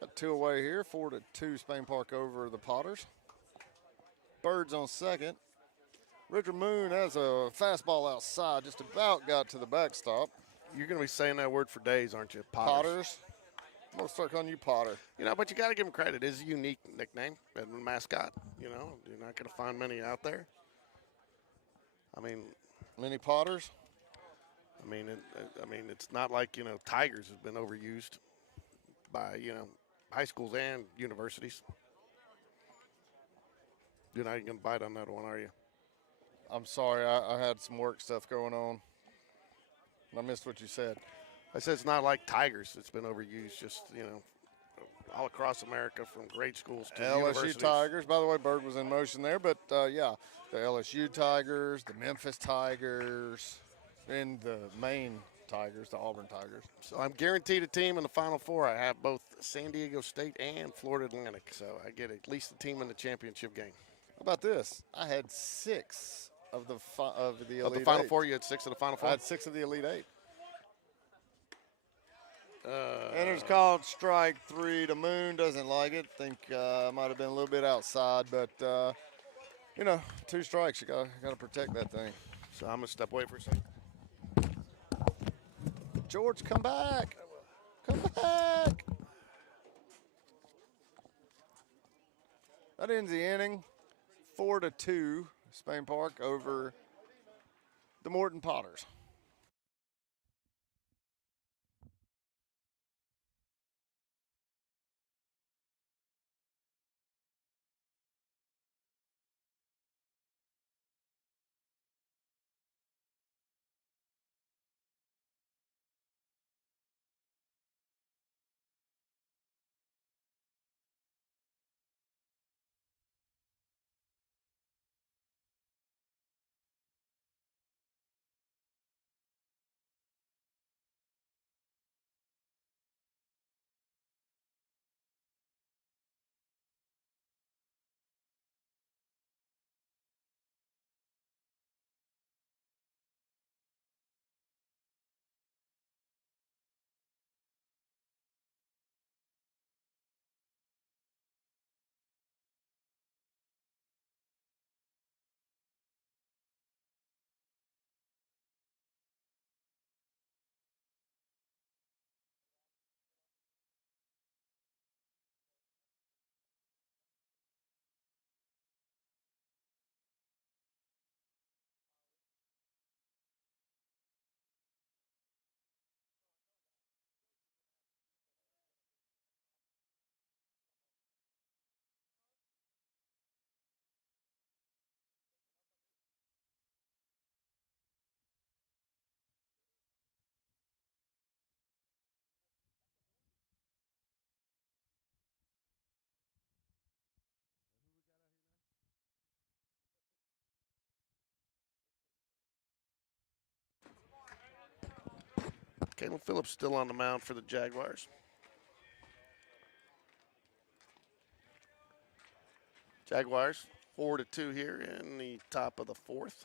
Got 2 away here, 4-2 Spain Park over the Potters. Bird's on second. Richard Moon has a fastball outside, just about got to the backstop. You're going to be saying that word for days, aren't you? Potters. I'm going to start calling you Potter. But you got to give him credit. It is a unique nickname and mascot. You're not going to find many out there. I mean, many Potters? It's not like, Tigers has been overused by, high schools and universities. You're not even going to bite on that one, are you? I'm sorry. I had some work stuff going on. I missed what you said. I said it's not like Tigers. It's been overused just, all across America from grade schools to LSU universities. Tigers. By the way, Bird was in motion there. But, yeah, the LSU Tigers, the Memphis Tigers, and the Maine Tigers, the Auburn Tigers. So I'm guaranteed a team in the Final Four. I have both San Diego State and Florida Atlantic. So I get at least a team in the championship game. How about this? I had 6 of the Elite Of the Final Eight. Four, you had 6 of the Final Four? I had 6 of the Elite Eight. And it's called strike 3 to Moon. Doesn't like it. Think might have been a little bit outside, but 2 strikes. You got to protect that thing. So I'm gonna step away for a second. George, come back! Come back! That ends the inning. 4-2, Spain Park over the Morton Potters. Caleb Phillips still on the mound for the Jaguars. Jaguars 4-2 here in the top of the fourth.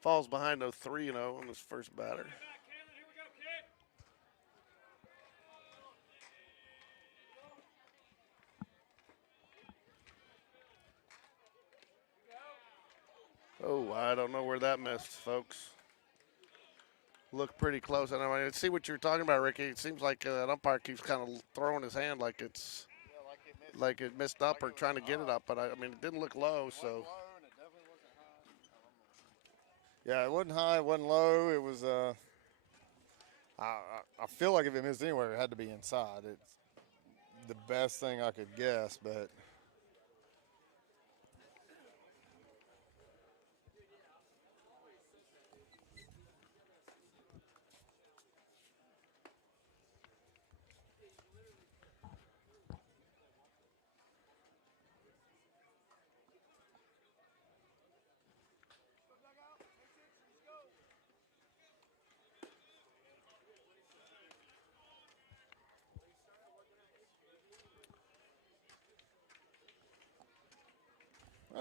Falls behind 3-0 on his first batter. I don't know where that missed, folks. Looked pretty close. And I see what you're talking about, Ricky. It seems like that umpire keeps kind of throwing his hand like it missed up or trying to get it up. But I mean, it didn't look low, so. Yeah, it wasn't high, it wasn't low. It was. I feel like if it missed anywhere, it had to be inside. It's the best thing I could guess, but.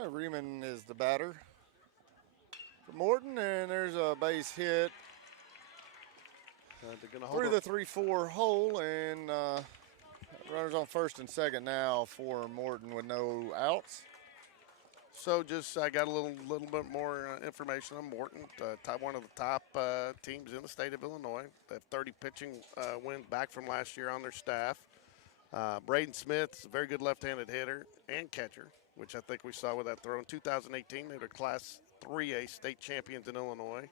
Riemann is the batter for Morton, and there's a base hit through the 3-4 hole, and runners on first and second now for Morton with no outs. So just I got a little bit more information on Morton. One of the top teams in the state of Illinois. They have 30 pitching wins back from last year on their staff. Braden Smith's a very good left-handed hitter and catcher, which I think we saw with that throw in 2018. They were Class 3A state champions in Illinois.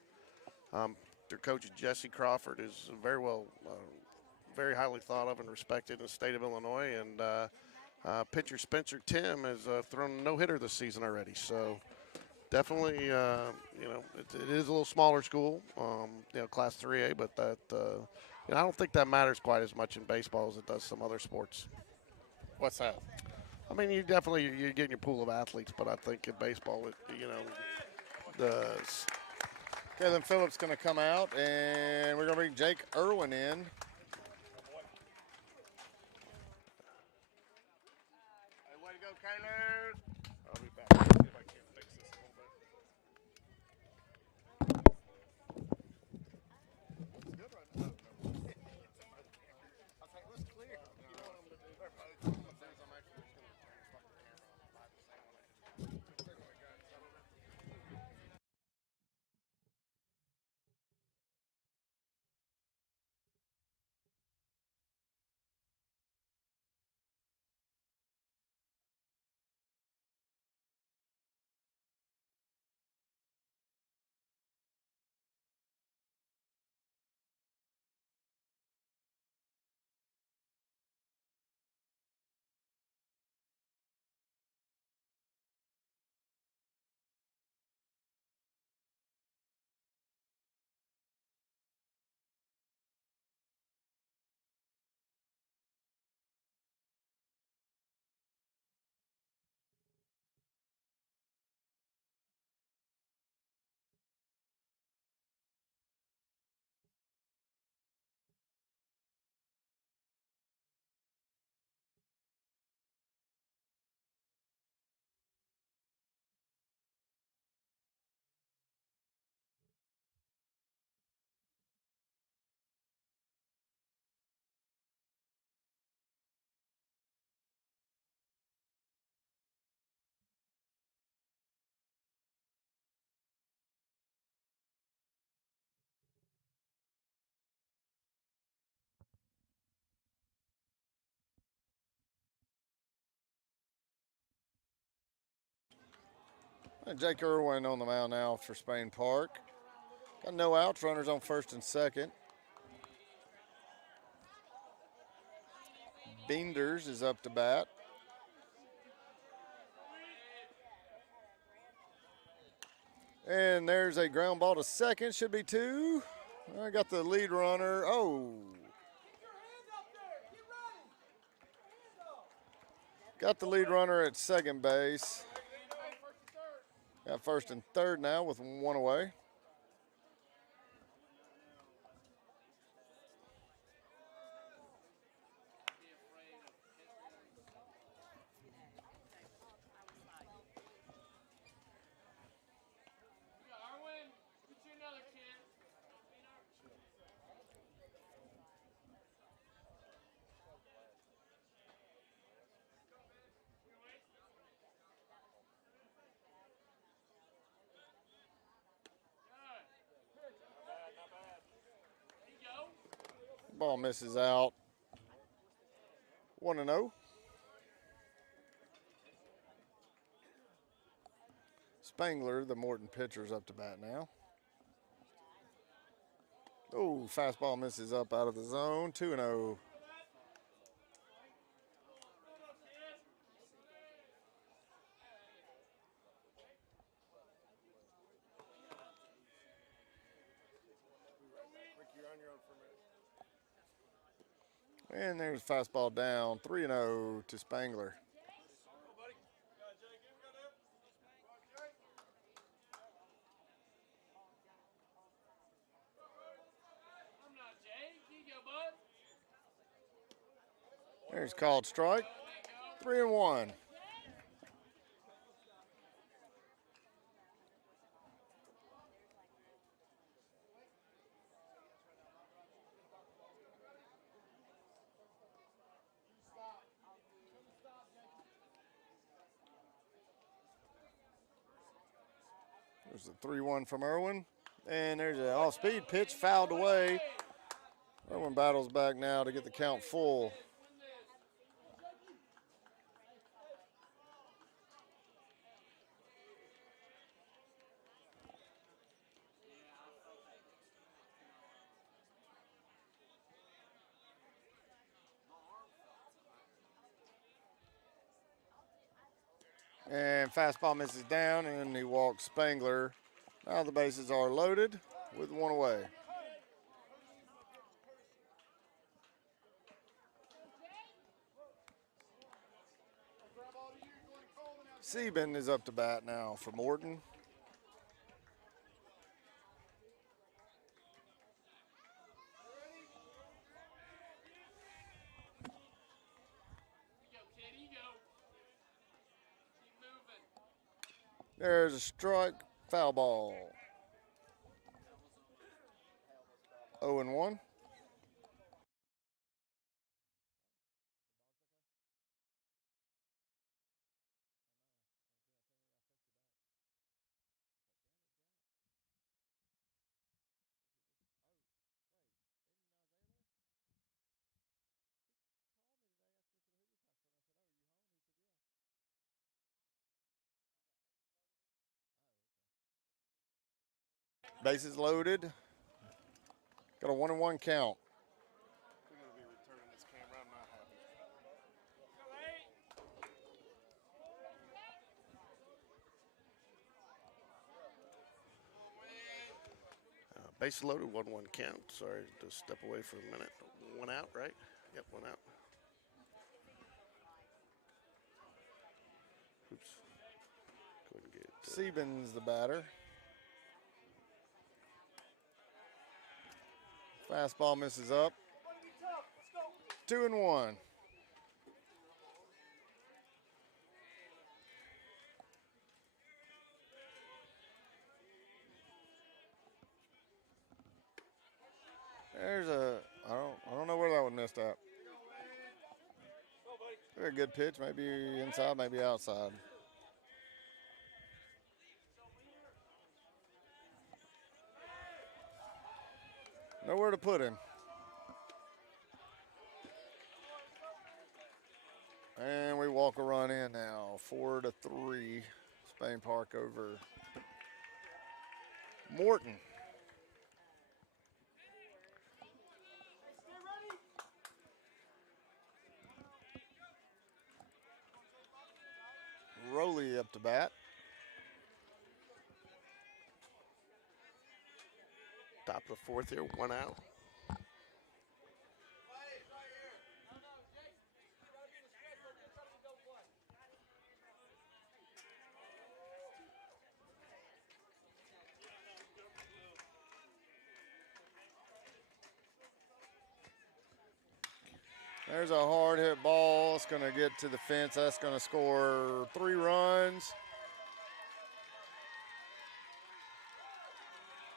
Their coach Jesse Crawford is very highly thought of and respected in the state of Illinois, and pitcher Spencer Tim has thrown a no-hitter this season already. So definitely, it is a little smaller school, Class 3A, but that I don't think that matters quite as much in baseball as it does some other sports. What's that? I mean, you're getting your pool of athletes, but I think in baseball, the Kalen Phillips going to come out, and we're going to bring Jake Irwin in. Way to go, Kalen. I'll be back. See if I can't fix this a little bit. It's good right now. I think it looks clear. You know what I'm going to do? I'm actually just going to start the camera on by the same one I can. Jake Irwin on the mound now for Spain Park. Got no outs, runners on first and second. Beenders is up to bat. And there's a ground ball to second, should be two. I got the lead runner. Oh. Got the lead runner at second base. Got first and third now with one away. Ball misses out. 1-0. Spangler, the Morton pitcher's up to bat now. Oh, fastball misses up out of the zone. 2-0. And there's fastball down. 3-0 to Spangler. There's called strike. 3-1. There's the 3-1 from Irwin. And there's an off-speed pitch fouled away. Irwin battles back now to get the count full. And fastball misses down, and he walks Spangler. Now the bases are loaded with one away. Sieben is up to bat now for Morton. There's a strike, foul ball. 0-1. Bases loaded. Got a 1-1 count. We're going to be returning this camera. I'm not happy. Base loaded, 1-1 count. Sorry to step away for a minute. One out, right? Yep, one out. Oops. Go ahead and get Sieben's the batter. Fastball misses up. 2-1. There's a I don't know where that one missed out. Very good pitch, maybe inside, maybe outside. Nowhere to put him. And we walk a run in now, 4-3. Spain Park over Morton. Rowley up to bat. top of the fourth here, one out. There's a hard hit ball. It's going to get to the fence. That's going to score 3 runs.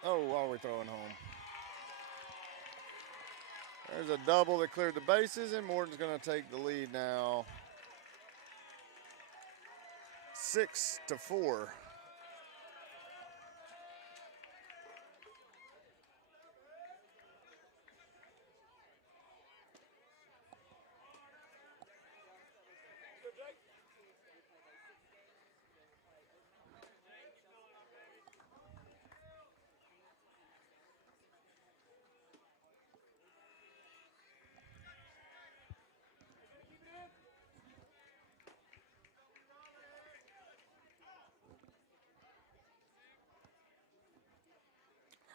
Oh, are we throwing home? There's a double that cleared the bases, and Morton's going to take the lead now. 6-4.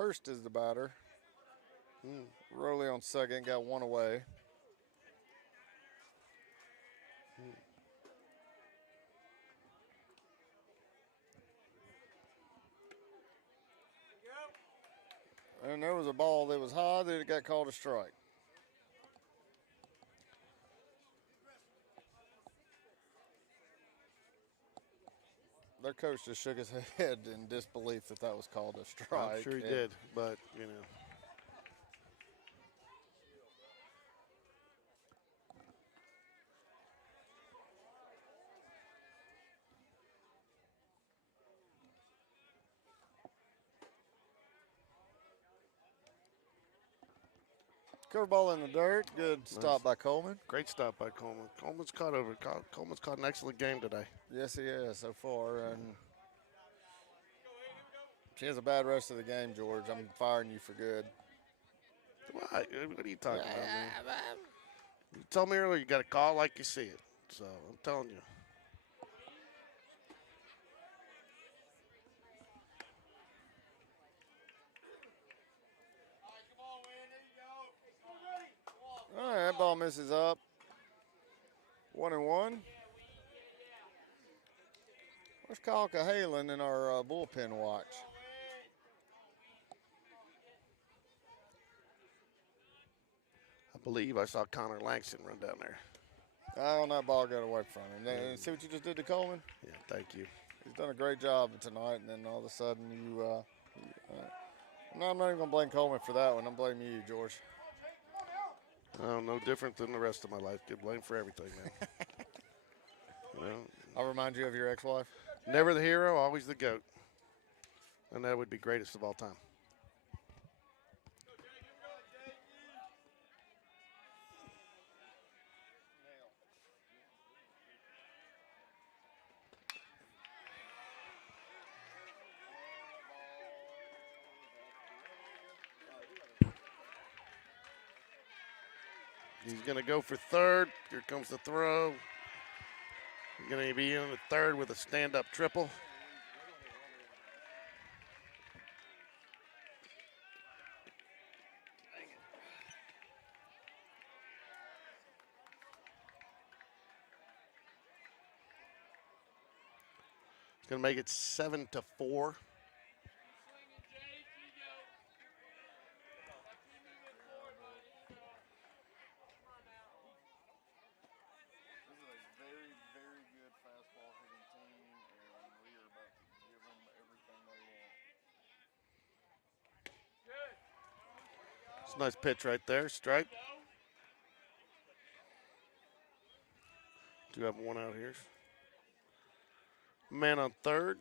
Hurst is the batter. Hmm. Rowley on second, got one away. And there was a ball that was high that it got called a strike. Their coach just shook his head in disbelief that that was called a strike. I'm sure he did, but, you know. Curveball in the dirt. Good stop by Coleman. Great stop by Coleman. Coleman's caught an excellent game today. Yes, he has so far. And she has a bad rest of the game, George. I'm firing you for good. What are you talking about, man? You told me earlier you got to call like you see it. So I'm telling you. All right, that ball misses up. 1-1. Where's Kyle Cahalan in our bullpen watch? I believe I saw Connor Langston run down there. Oh, and that ball got away from him. And see what you just did to Coleman? Yeah, thank you. He's done a great job tonight, and then all of a sudden no, I'm not even going to blame Coleman for that one. I'm blaming you, George. Oh, no different than the rest of my life. Get blamed for everything, man. You know, I'll remind you of your ex-wife. never the hero, always the GOAT. And that would be greatest of all time. He's going to go for third. Here comes the throw. He's going to be in the third with a stand-up triple. He's going to make it 7-4. It's a nice pitch right there. Strike. Do have one out here. Man on third.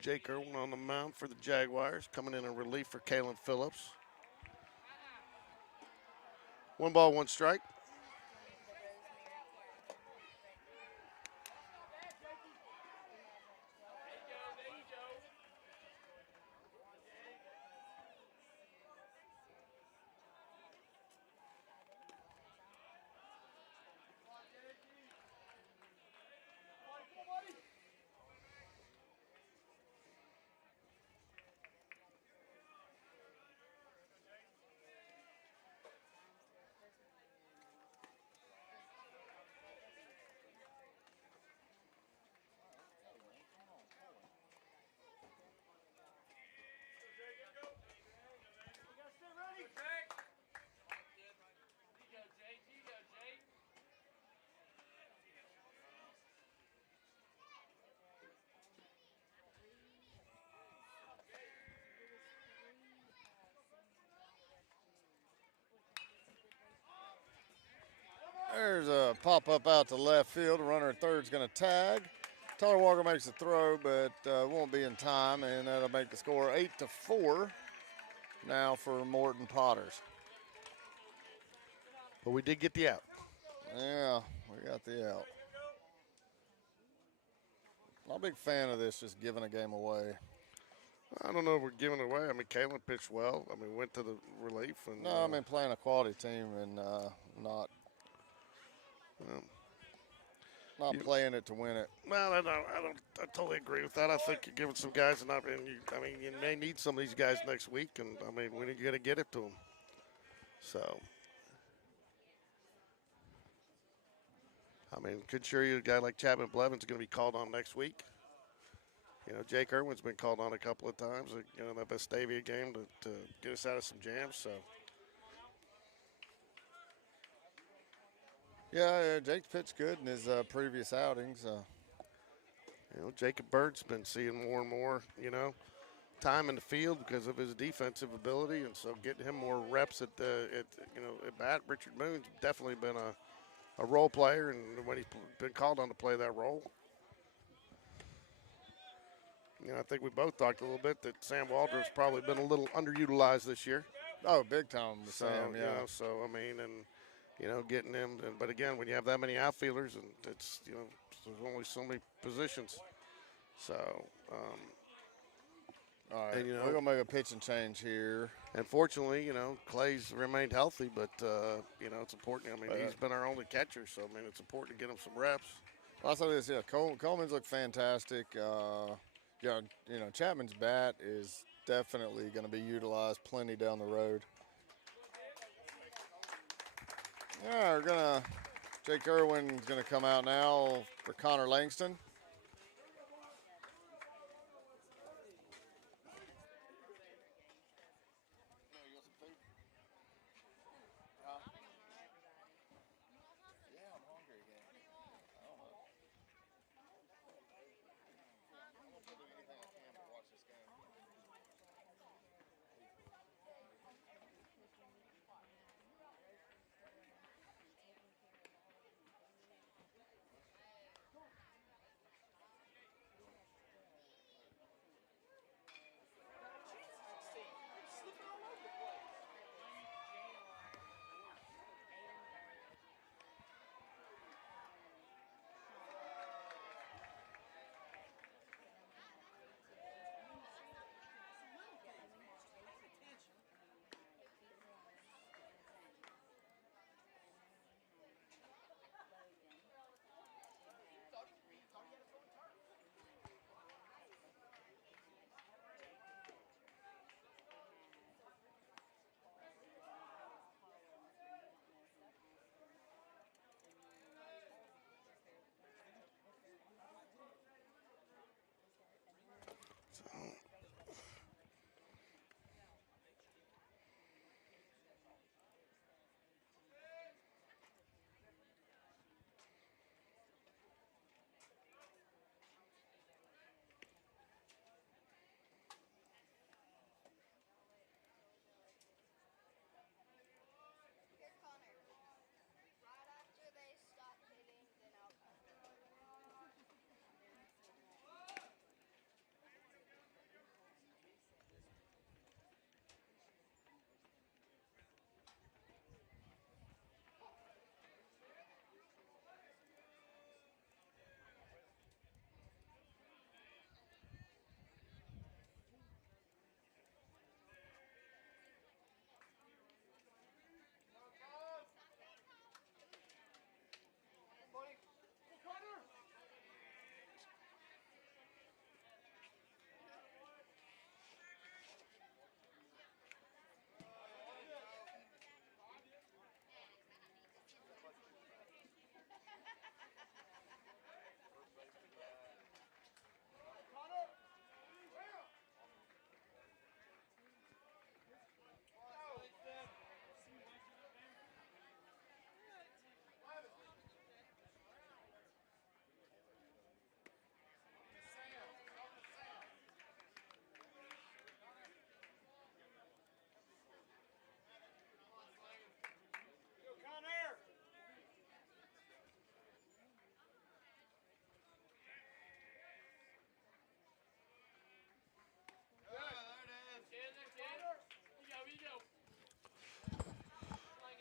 Jake Irwin on the mound for the Jaguars, coming in relief for Kalen Phillips. 1 ball, 1 strike. There's a pop-up out to left field. Runner at third's going to tag. Tyler Walker makes the throw, but won't be in time, and that'll make the score 8-4 now for Morton Potters. But we did get the out. Yeah, we got the out. I'm a big fan of this, just giving a game away. I don't know if we're giving it away. I mean, Kalen pitched well. I mean, went to the relief. And, No, I mean playing a quality team and not. not playing it to win it. Well, I totally agree with that. I think you're giving some guys an opportunity. I mean, you may need some of these guys next week, and I mean, when are you going to get it to them? So, I mean, could sure you a guy like Chapman Blevins going to be called on next week. You know, Jake Irwin's been called on a couple of times. You know, that Vestavia game to get us out of some jams. So, Yeah, Jake's pitched good in his previous outings. you know, Jacob Bird's been seeing more and more. You know, time in the field because of his defensive ability, and so getting him more reps at at bat. Richard Moon's definitely been a role player, and when he's been called on to play that role. You know, I think we both talked a little bit that Sam Waldrop's probably been a little underutilized this year. Oh, big time with So, Sam, yeah. you know, so I mean, and you know, getting him. But again, when you have that many outfielders, and it's there's only so many positions. So, All right, and, you know, we're going to make a pitching change here. and fortunately, you know, Clay's remained healthy, but you know, it's important. I mean, he's been our only catcher, so I mean, it's important to get him some reps. I'll say this, yeah, Coleman's looked fantastic. Yeah, you know, Chapman's bat is definitely going to be utilized plenty down the road. Yeah, Jake Irwin's going to come out now for Connor Langston.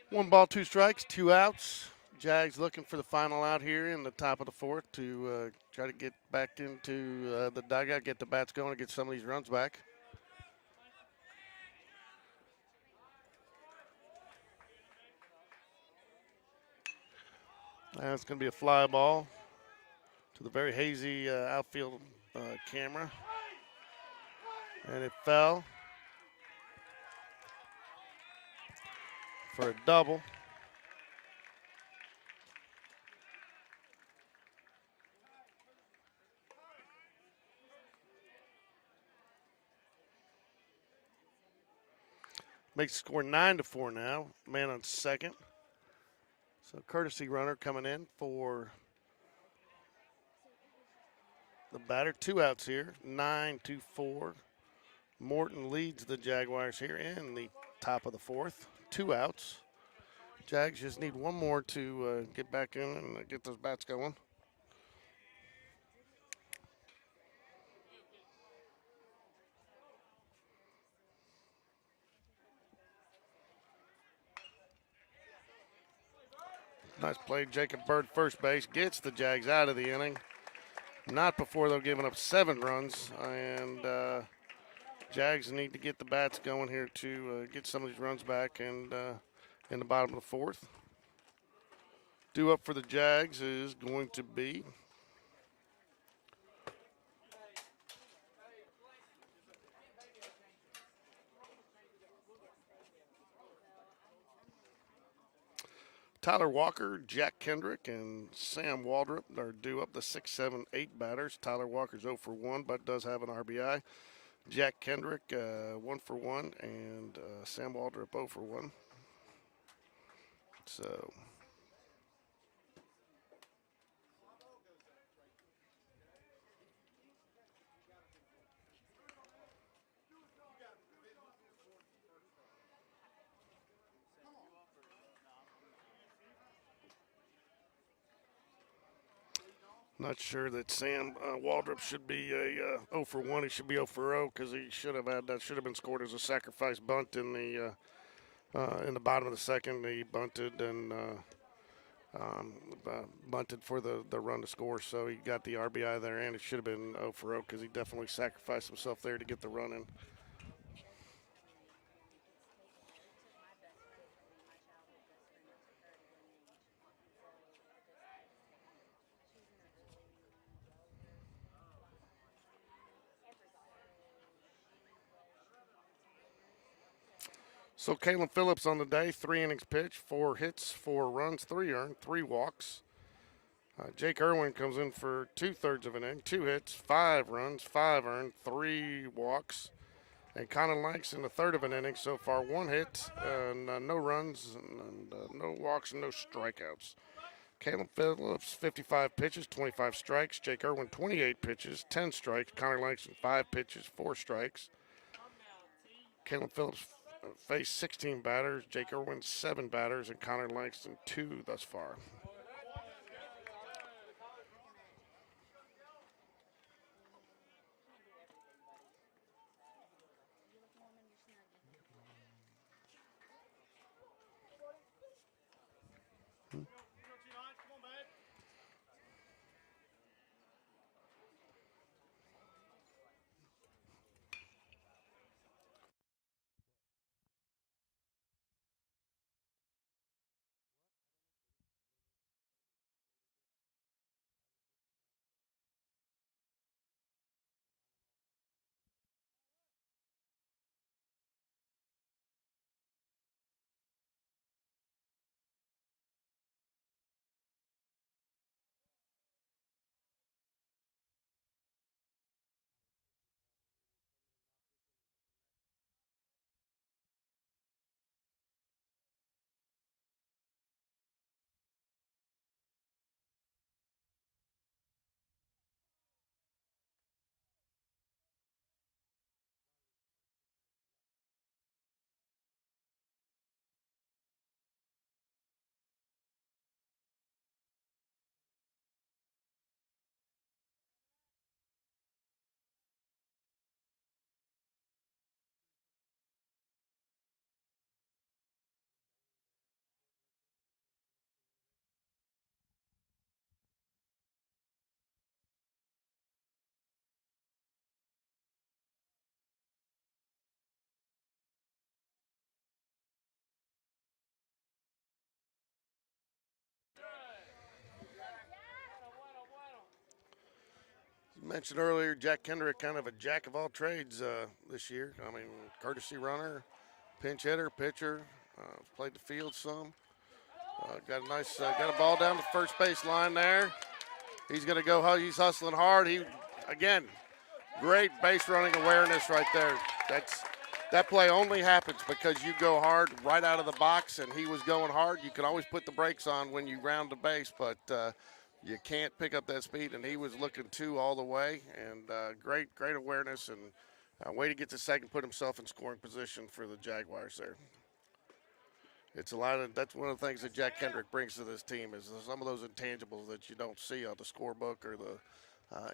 One ball, two strikes, two outs. Jags looking for the final out here in the top of the fourth to try to get back into the dugout, get the bats going, and get some of these runs back. That's going to be a fly ball. to the very hazy outfield camera. And it fell for a double. Makes the score 9-4 now. Man on second. So courtesy runner coming in for the batter. 2 outs here. 9-4. Morton leads the Jaguars here in the top of the fourth. 2 outs. Jags just need one more to get back in and get those bats going. Nice play. Jacob Bird, first base, gets the Jags out of the inning. Not before they're giving up 7 runs. And Jags need to get the bats going here to get some of these runs back. And in the bottom of the fourth. Due up for the Jags is going to be Tyler Walker, Jack Kendrick, and Sam Waldrop are due up, the 6, 7, 8 batters. Tyler Walker's 0 for 1, but does have an RBI. Jack Kendrick, 1 for 1, and Sam Waldrop 0 for 1. So not sure that Sam Waldrop should be a 0 for 1. He should be 0 for 0 because he should have had that. Should have been scored as a sacrifice bunt in the bottom of the second. He bunted and bunted for the run to score, so he got the RBI there, and it should have been 0 for 0 because he definitely sacrificed himself there to get the run in. So Kalen Phillips on the day, 3 innings pitched, 4 hits, 4 runs, 3 earned, 3 walks. Jake Irwin comes in for 2/3 of an inning, 2 hits, 5 runs, 5 earned, 3 walks. And Connor Lanks in the third of an inning so far, 1 hit, no runs, and no walks, and no strikeouts. Caleb Phillips, 55 pitches, 25 strikes. Jake Irwin, 28 pitches, 10 strikes. Connor Langston, 5 pitches, 4 strikes. Caleb Phillips faced 16 batters. Jake Irwin, 7 batters, and Connor Langston, 2 thus far. Mentioned earlier, Jack Kendrick, kind of a jack of all trades this year. I mean, courtesy runner, pinch hitter, pitcher, played the field some. Got a nice, got a ball down the first base line there. He's going to go. He's hustling hard. Again, great base running awareness right there. That play only happens because you go hard right out of the box, and he was going hard. You can always put the brakes on when you round the base, but you can't pick up that speed, and he was looking two all the way, and great awareness, and way to get to second, put himself in scoring position for the Jaguars there. It's that's one of the things that Jack Kendrick brings to this team is some of those intangibles that you don't see on the scorebook or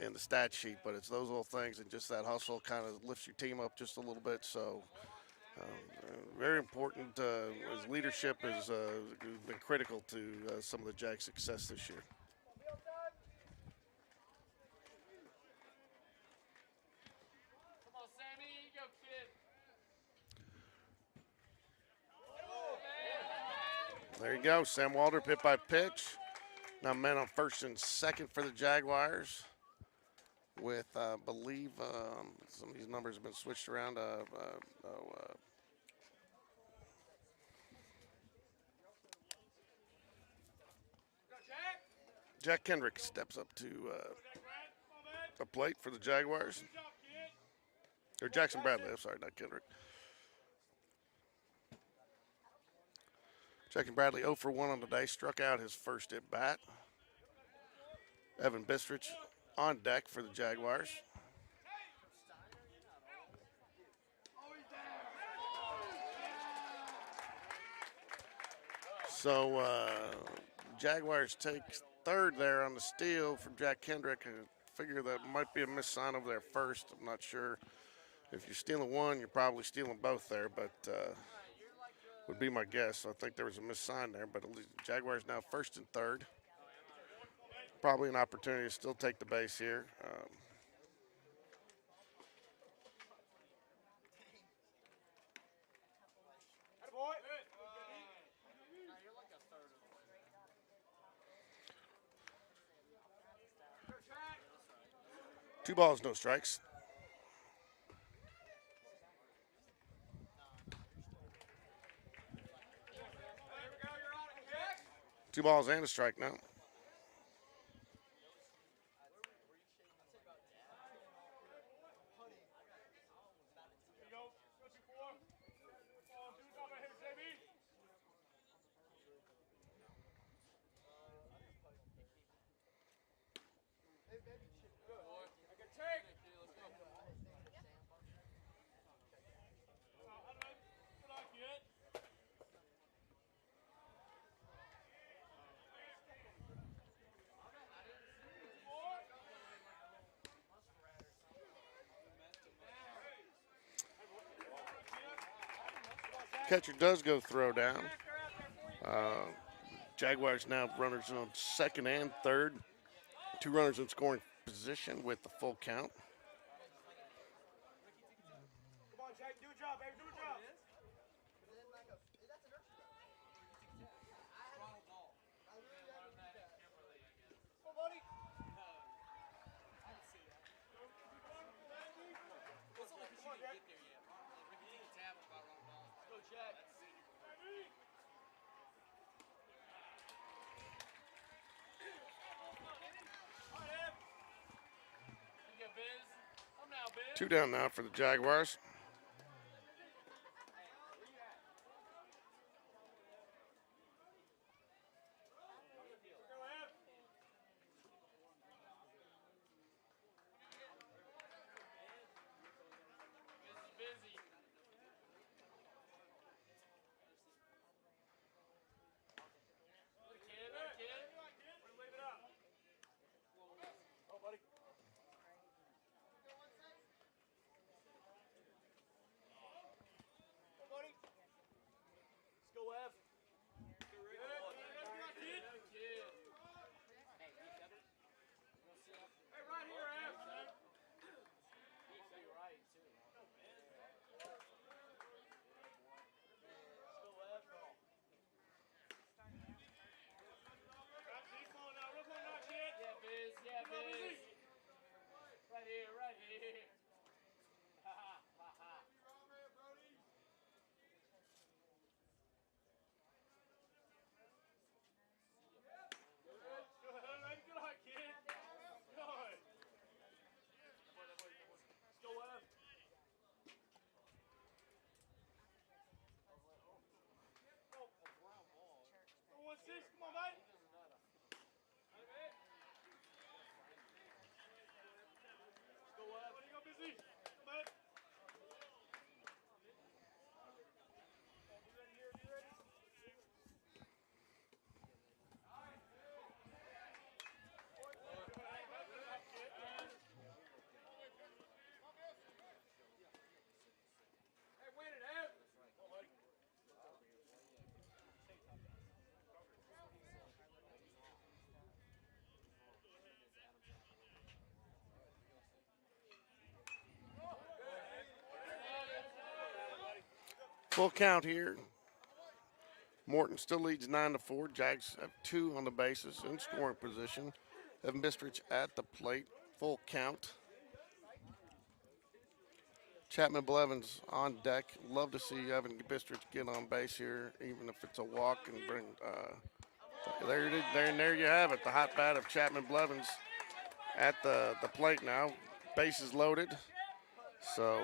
in the stat sheet, but it's those little things, and just that hustle kind of lifts your team up just a little bit. So very important. His leadership has been critical to some of the Jags' success this year. There you go, Sam Walter, hit by pitch. Now men on first and second for the Jaguars with, I believe, some of these numbers have been switched around. Jack Kendrick steps up to the plate for the Jaguars. Or Jackson Bradley, I'm sorry, not Kendrick. Jackson Bradley 0 for 1 on the day, struck out his first at bat. Evan Bistrich on deck for the Jaguars. So Jaguars take third there on the steal from Jack Kendrick. I figure that might be a missed sign over there first. I'm not sure. If you're stealing one, you're probably stealing both there, but would be my guess. I think there was a missed sign there, but at least Jaguars now first and third. Probably an opportunity to still take the base here. Two balls, no strikes. Two balls and a strike now. Catcher does go throw down. Jaguars now runners on second and third. Two runners in scoring position with the full count. Come on, Jack, do a job, baby, do a job. Two down now for the Jaguars. Full count here. Morton still leads 9-4. Jags have 2 on the bases in scoring position. Evan Bistrich at the plate. Full count. Chapman Blevins on deck. Love to see Evan Bistrich get on base here, even if it's a walk, and bring. There you have it. The hot bat of Chapman Blevins at the plate now. Bases loaded. So.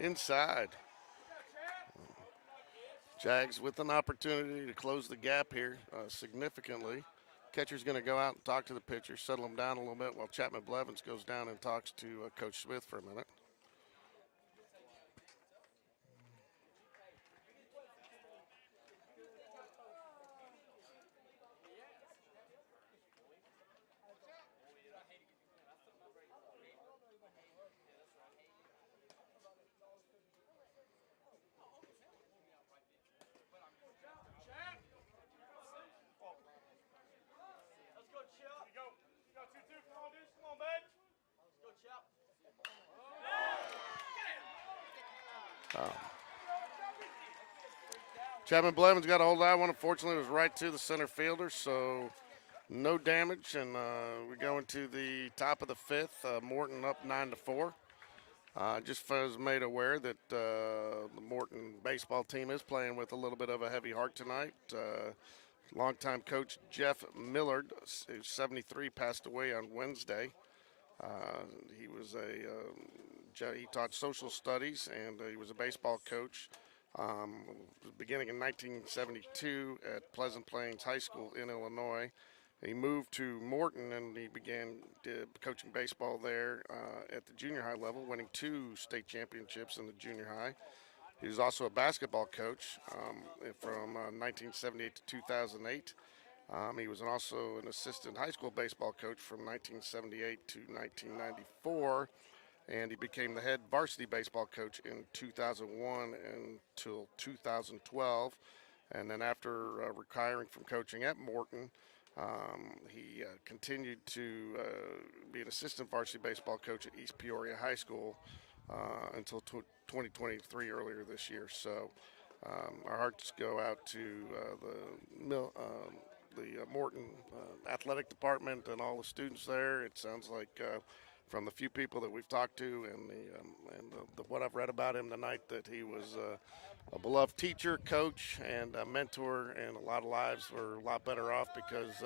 Inside. Jags with an opportunity to close the gap here significantly. Catcher's going to go out and talk to the pitcher, settle him down a little bit while Chapman Blevins goes down and talks to Coach Smith for a minute. Chapman Blevins got a hold of that one. Unfortunately, it was right to the center fielder, so no damage. And we go into the top of the 5th. Morton up 9-4. Just was made aware that the Morton baseball team is playing with a little bit of a heavy heart tonight. Longtime coach Jeff Millard, who's 73, passed away on Wednesday. He was he taught social studies, and he was a baseball coach. Beginning in 1972 at Pleasant Plains High School in Illinois. He moved to Morton and he began coaching baseball there at the junior high level, winning 2 state championships in the junior high. He was also a basketball coach from 1978 to 2008. He was also an assistant high school baseball coach from 1978 to 1994. And he became the head varsity baseball coach in 2001 until 2012. And then after retiring from coaching at Morton, he continued to be an assistant varsity baseball coach at East Peoria High School until 2023, earlier this year. So our hearts go out to the Morton athletic department and all the students there. It sounds like from the few people that we've talked to and what I've read about him tonight, that he was a beloved teacher, coach, and a mentor, and a lot of lives were a lot better off because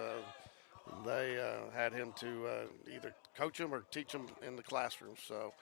they had him to either coach them or teach them in the classroom. So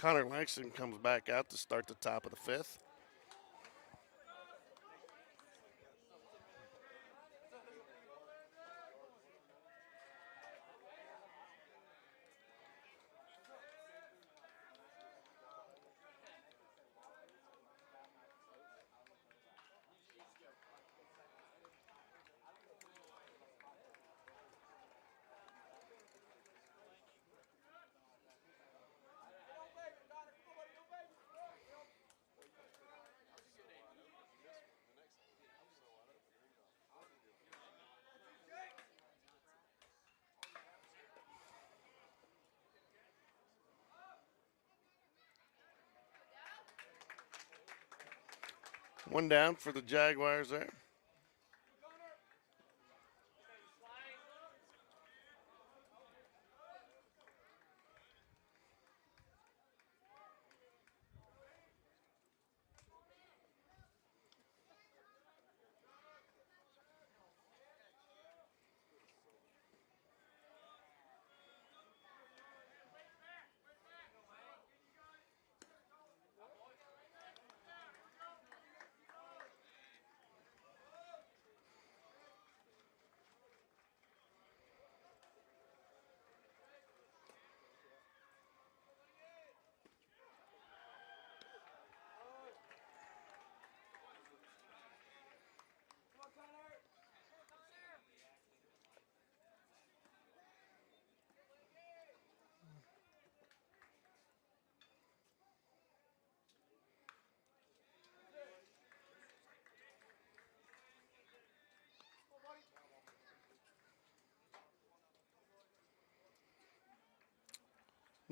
Connor Langston comes back out to start the top of the 5th. One down for the Jaguars there.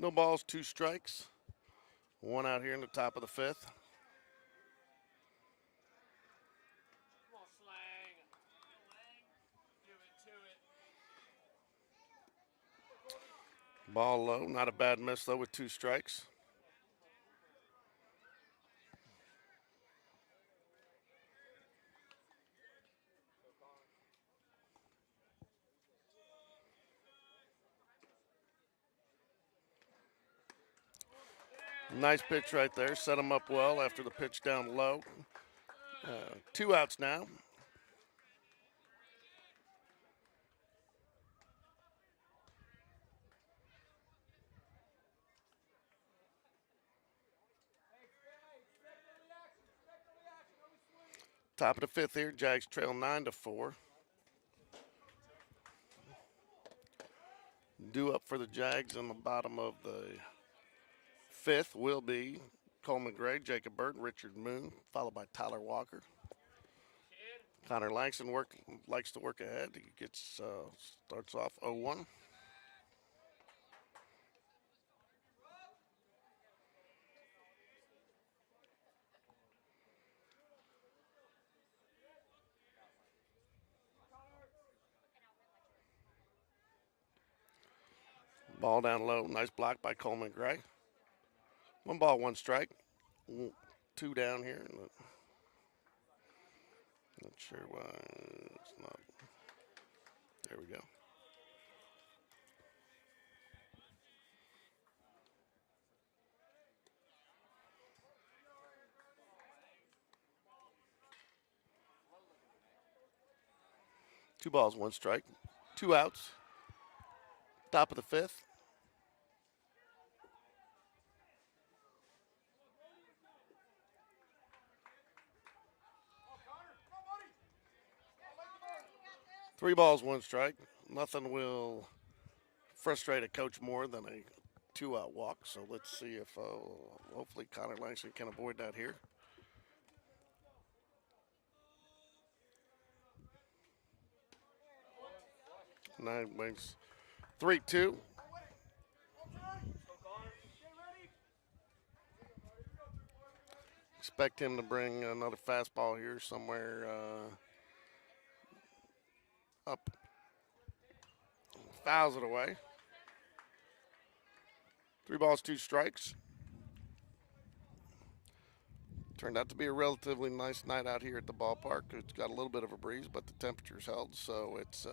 No balls, 2 strikes. 1 out here in the top of the 5th. Come on, Slang. Give it to it. Ball low, not a bad miss though with 2 strikes. Nice pitch right there. Set him up well after the pitch down low. 2 outs now. Top of the 5th here. Jags trail 9-4. Due up for the Jags in the bottom of the 5th will be Coleman Gray, Jacob Bird, Richard Moon, followed by Tyler Walker. Connor Langston likes to work ahead. He starts off 0-1. Ball down low. Nice block by Coleman Gray. 1 ball, 1 strike. 2 down here. Not sure why it's not. There we go. Two balls, 1 strike. 2 outs. Top of the 5th. Three balls, 1 strike. Nothing will frustrate a coach more than a 2-out walk. So let's see if hopefully Connor Langston can avoid that here. Nine wings. 3-2. Expect him to bring another fastball here somewhere up. Fouls it away. 3 balls, 2 strikes. Turned out to be a relatively nice night out here at the ballpark. It's got a little bit of a breeze, but the temperature's held, so it's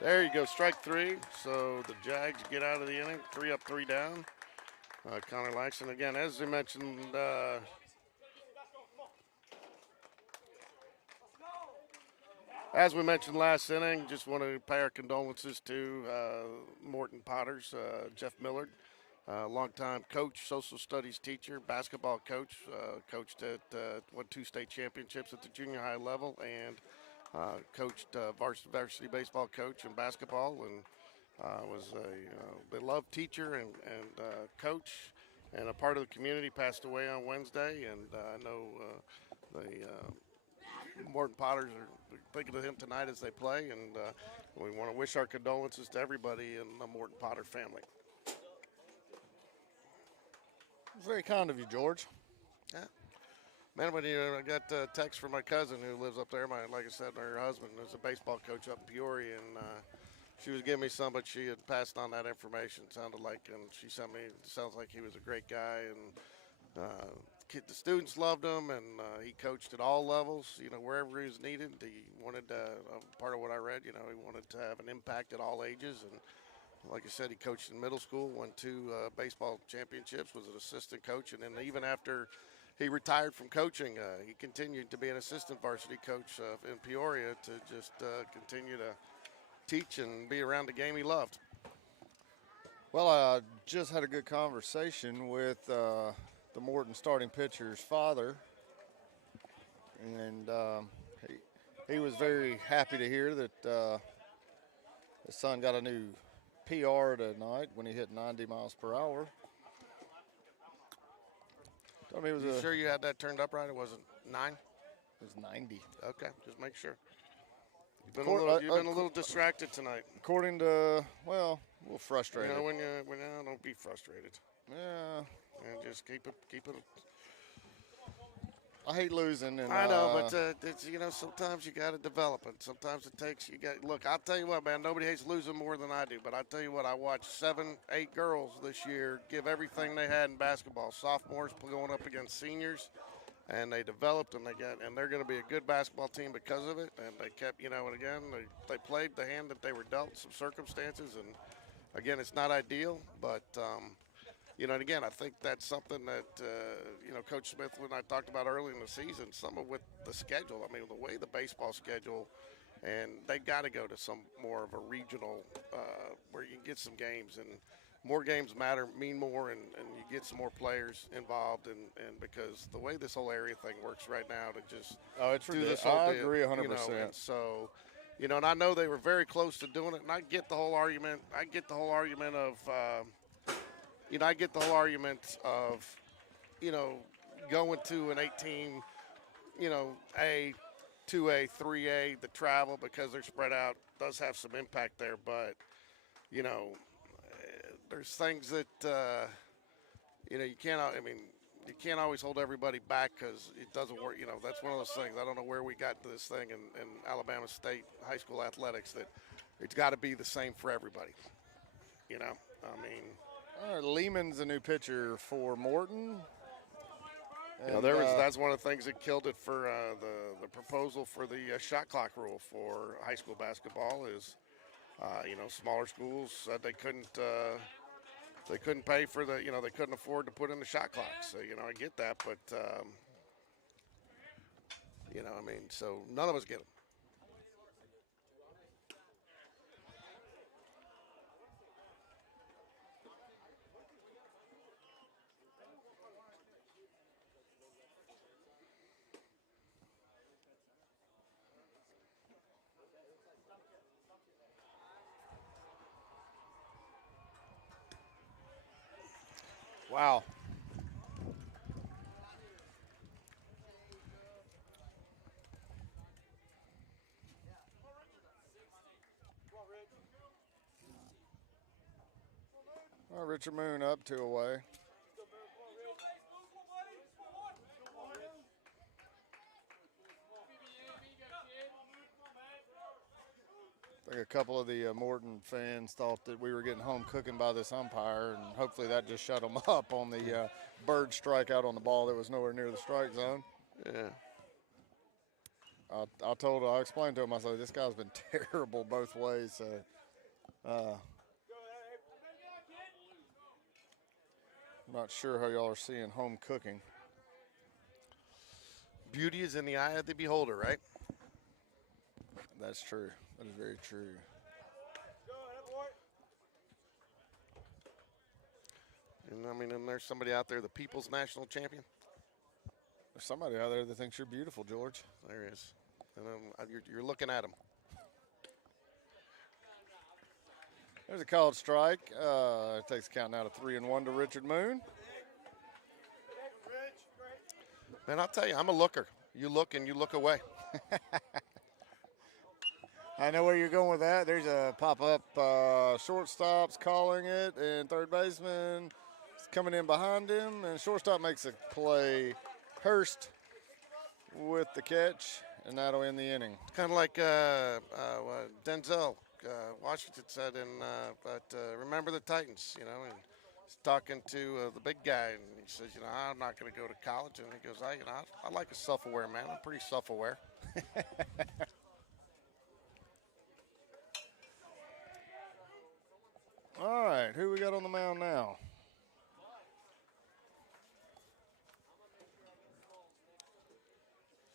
there you go, strike 3. So the Jags get out of the inning, 3 up, 3 down. Connor Langston, again, as we mentioned, last inning, just want to pay our condolences to Morton Potters, Jeff Millard, longtime coach, social studies teacher, basketball coach, coached at won 2 state championships at the junior high level, and coached varsity baseball coach and basketball, and was a beloved teacher and coach, and a part of the community. Passed away on Wednesday, and I know the Morton Potters are thinking of him tonight as they play, and we want to wish our condolences to everybody in the Morton Potter family. Very kind of you, George. Yeah. Man, when I got a text from my cousin who lives up there, like I said, her husband is a baseball coach up in Peoria, and she was giving me some, but she had passed on that information, sounded like, and she sent me, sounds like he was a great guy, and the students loved him, and he coached at all levels, wherever he was needed. He wanted, part of what I read, he wanted to have an impact at all ages, and like I said, he coached in middle school, won 2 baseball championships, was an assistant coach, and then even after he retired from coaching, he continued to be an assistant varsity coach in Peoria to just continue to teach and be around the game he loved. Well, I just had a good conversation with the Morton starting pitcher's father, and he was very happy to hear that his son got a new PR tonight when he hit 90 miles per hour. Told me it was You sure you had that turned up right? It wasn't 9? It was 90. Okay, just make sure. You've been a little distracted tonight. According to, well, a little frustrated. You know, when don't be frustrated. Yeah. And just keep it. I hate losing. And I know, but it's, sometimes you got to develop it. Sometimes it takes Look, I'll tell you what, man. Nobody hates losing more than I do. But I tell you what, I watched 7, 8 girls this year give everything they had in basketball. Sophomores going up against seniors, and they developed, and they're going to be a good basketball team because of it. And they kept, and again, they played the hand that they were dealt, some circumstances, and again, it's not ideal, but. And again, I think that's something that, Coach Smith, when I talked about early in the season, some of with the schedule, I mean, the way the baseball schedule, and they got to go to some more of a regional where you can get some games, and more games mean more, and you get some more players involved, and because the way this whole area thing works right now to just it's do this whole I deal, agree 100%. And so, and I know they were very close to doing it, and I get the whole argument. I get the whole argument of going to an 18, A, 2A, 3A, the travel because they're spread out does have some impact there. But, there's things that, you can't always hold everybody back because it doesn't work. That's one of those things. I don't know where we got to this thing in Alabama State high school athletics that it's got to be the same for everybody. Lehman's a new pitcher for Morton. And, that's one of the things that killed it for the proposal for the shot clock rule for high school basketball is, smaller schools said they couldn't pay for they couldn't afford to put in the shot clock. So, I get that, but, so none of us get them. Wow. Well, Richard Moon up 2 away. I think a couple of the Morton fans thought that we were getting home cooking by this umpire, and hopefully that just shut them up on the bird strikeout on the ball that was nowhere near the strike zone. Yeah. I explained to him, I said, this guy's been terrible both ways. So, I'm not sure how y'all are seeing home cooking. Beauty is in the eye of the beholder, right? That's true. That is very true. And there's somebody out there, the people's national champion. There's somebody out there that thinks you're beautiful, George. There is. And you're looking at him. There's a called strike. It takes a count now to 3-1 to Richard Moon. Man, I'll tell you, I'm a looker. You look and you look away. I know where you're going with that. There's a pop-up shortstop's calling it, and third baseman is coming in behind him, and shortstop makes a play. Hurst with the catch, and that'll end the inning. Kind of like Denzel Washington said Remember the Titans, and he's talking to the big guy, and he says, I'm not going to go to college. And he goes, I like a self-aware man. I'm pretty self-aware. All right, who we got on the mound now?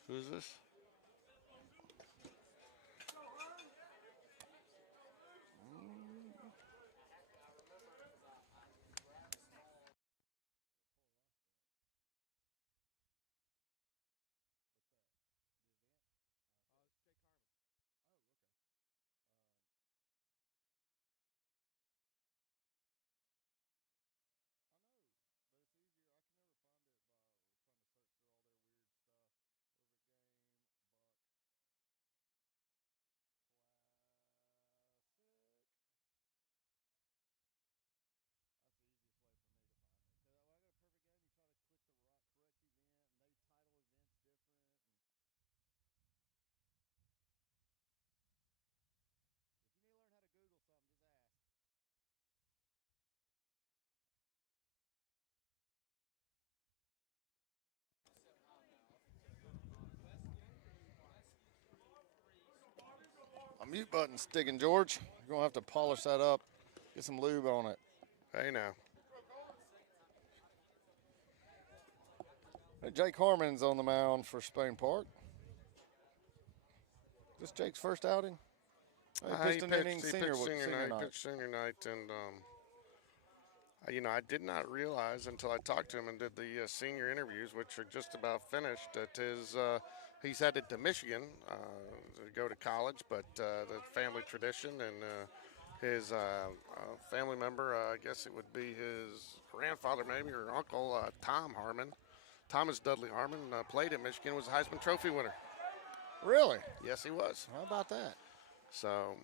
Who's this? mute button's sticking, George. You're going to have to polish that up. Get some lube on it. Hey, now. Hey, Jake Harmon's on the mound for Spain Park. This Jake's first outing? Hey, He pitched an pitched inning senior night. night. Pitched senior night, and I did not realize until I talked to him and did the senior interviews, which are just about finished, that he's headed to Michigan to go to college, but the family tradition and his family member, I guess it would be his grandfather maybe or uncle, Tom Harmon, Thomas Dudley Harmon, played at Michigan, was a Heisman Trophy winner. Really? Yes, he was. How about that? So,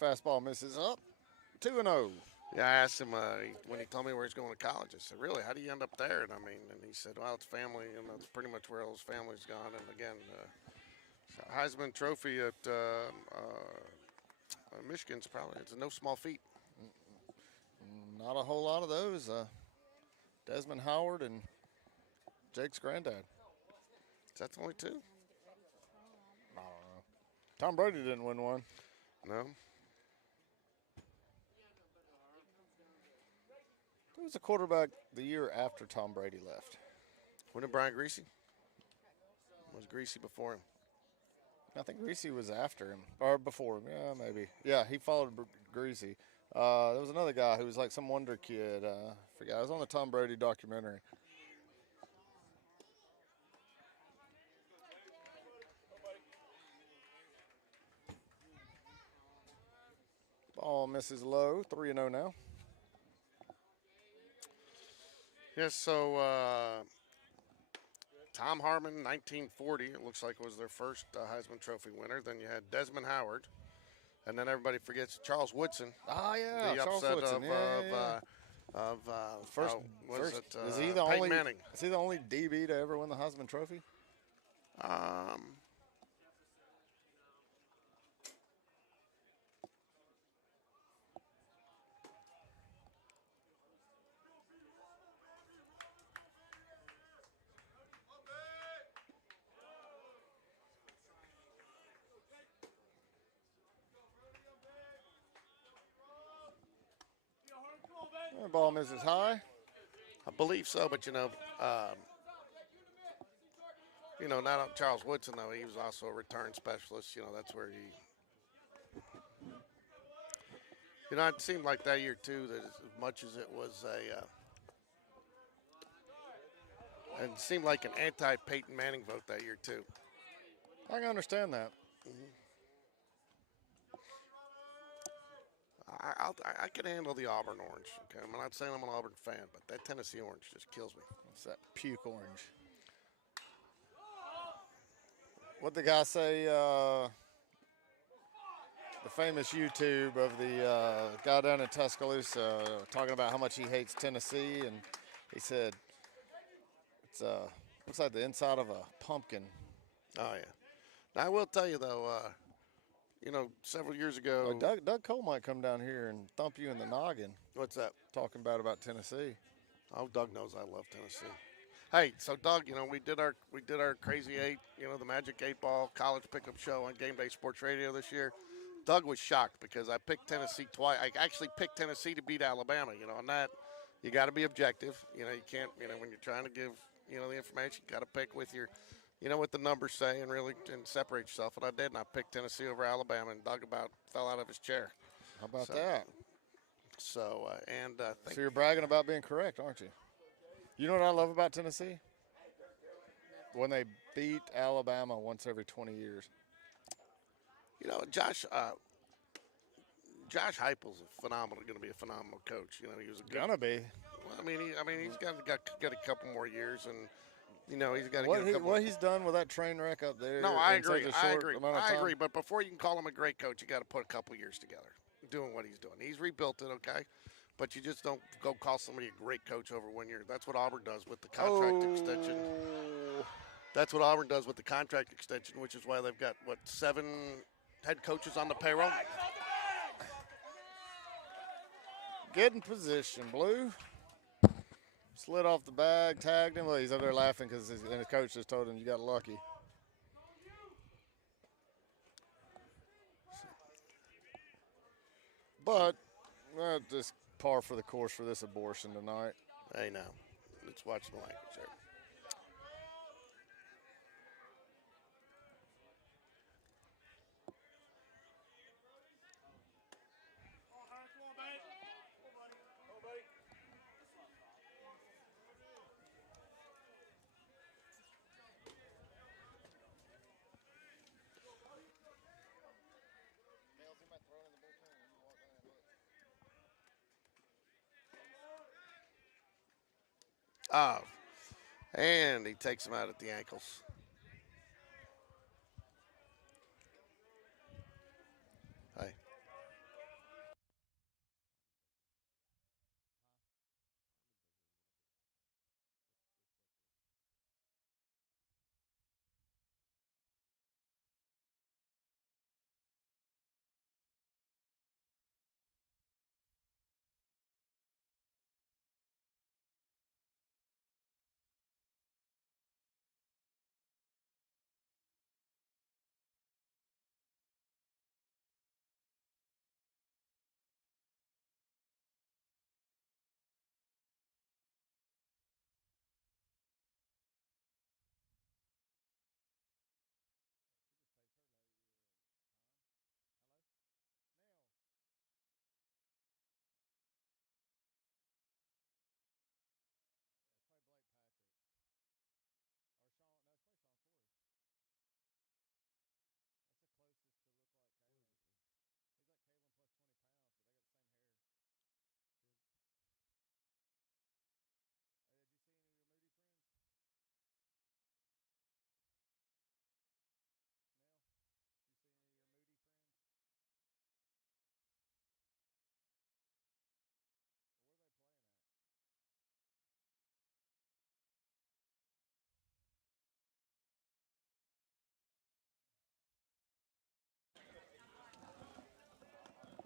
Fastball misses up. 2-0. yeah, I asked him when he told me where he's going to college. I said, "Really? How do you end up there?" And he said, "Well, it's family, and that's pretty much where all his family's gone." And again, Heisman Trophy at Michigan's it's no small feat. Not a whole lot of those. Desmond Howard and Jake's granddad. That's only two. I don't know. Tom Brady didn't win one. No. Who was the quarterback the year after Tom Brady left? Wasn't it Brian Greasy? Was Greasy before him? I think Greasy was after him, or before him. Yeah, maybe. Yeah, he followed Greasy. There was another guy who was like some wonder kid. Forgot. It was on the Tom Brady documentary. Ball misses low. 3-0 now. Yes, so Tom Harmon, 1940, it looks like was their first Heisman Trophy winner. Then you had Desmond Howard. And then everybody forgets Charles Woodson. Oh, yeah, the Charles upset Woodson. first, is he the Peyton only Manning. Is he the only DB to ever win the Heisman Trophy? The ball misses high. I believe so, but not Charles Woodson though. He was also a return specialist. That's where he. It seemed like that year too that as much as it was it seemed like an anti-Peyton Manning vote that year too. I can understand that. I can handle the Auburn orange. Okay, I'm not saying I'm an Auburn fan, but that Tennessee orange just kills me. It's that puke orange. What'd the guy say? The famous YouTube of the guy down in Tuscaloosa talking about how much he hates Tennessee, and he said it's looks like the inside of a pumpkin. Oh yeah. Now I will tell you though. Several years ago. Doug Cole might come down here and thump you in the noggin. What's that? Talking bad about Tennessee. Oh, Doug knows I love Tennessee. Hey, so Doug, we did our Crazy Eight, the Magic 8-Ball college pickup show on GameDay Sports Radio this year. Doug was shocked because I picked Tennessee twice. I actually picked Tennessee to beat Alabama. On that, you got to be objective. You can't. When you're trying to give the information, you got to pick with your. What the numbers say and really separate yourself. And I did, and I picked Tennessee over Alabama, and Doug about fell out of his chair. How about that? So, so you're bragging about being correct, aren't you? You know what I love about Tennessee? When they beat Alabama once every 20 years. Josh Heupel's going to be a phenomenal coach. He was a good. Gonna be. Well, he's got a couple more years, and he's got to get what he's done with that train wreck up there. No, I agree. I agree. But before you can call him a great coach, you got to put a couple years together doing what he's doing. He's rebuilt it, okay, but you just don't go call somebody a great coach over 1 year. That's what Auburn does with the contract extension. That's what Auburn does with the contract extension, which is why they've got 7 head coaches on the payroll. Get in position, Blue. Slid off the bag, tagged him. Well, he's over there laughing because his coach just told him you got lucky. But just par for the course for this abortion tonight. Hey, now, let's watch the language there. Oh, and he takes him out at the ankles. Hey.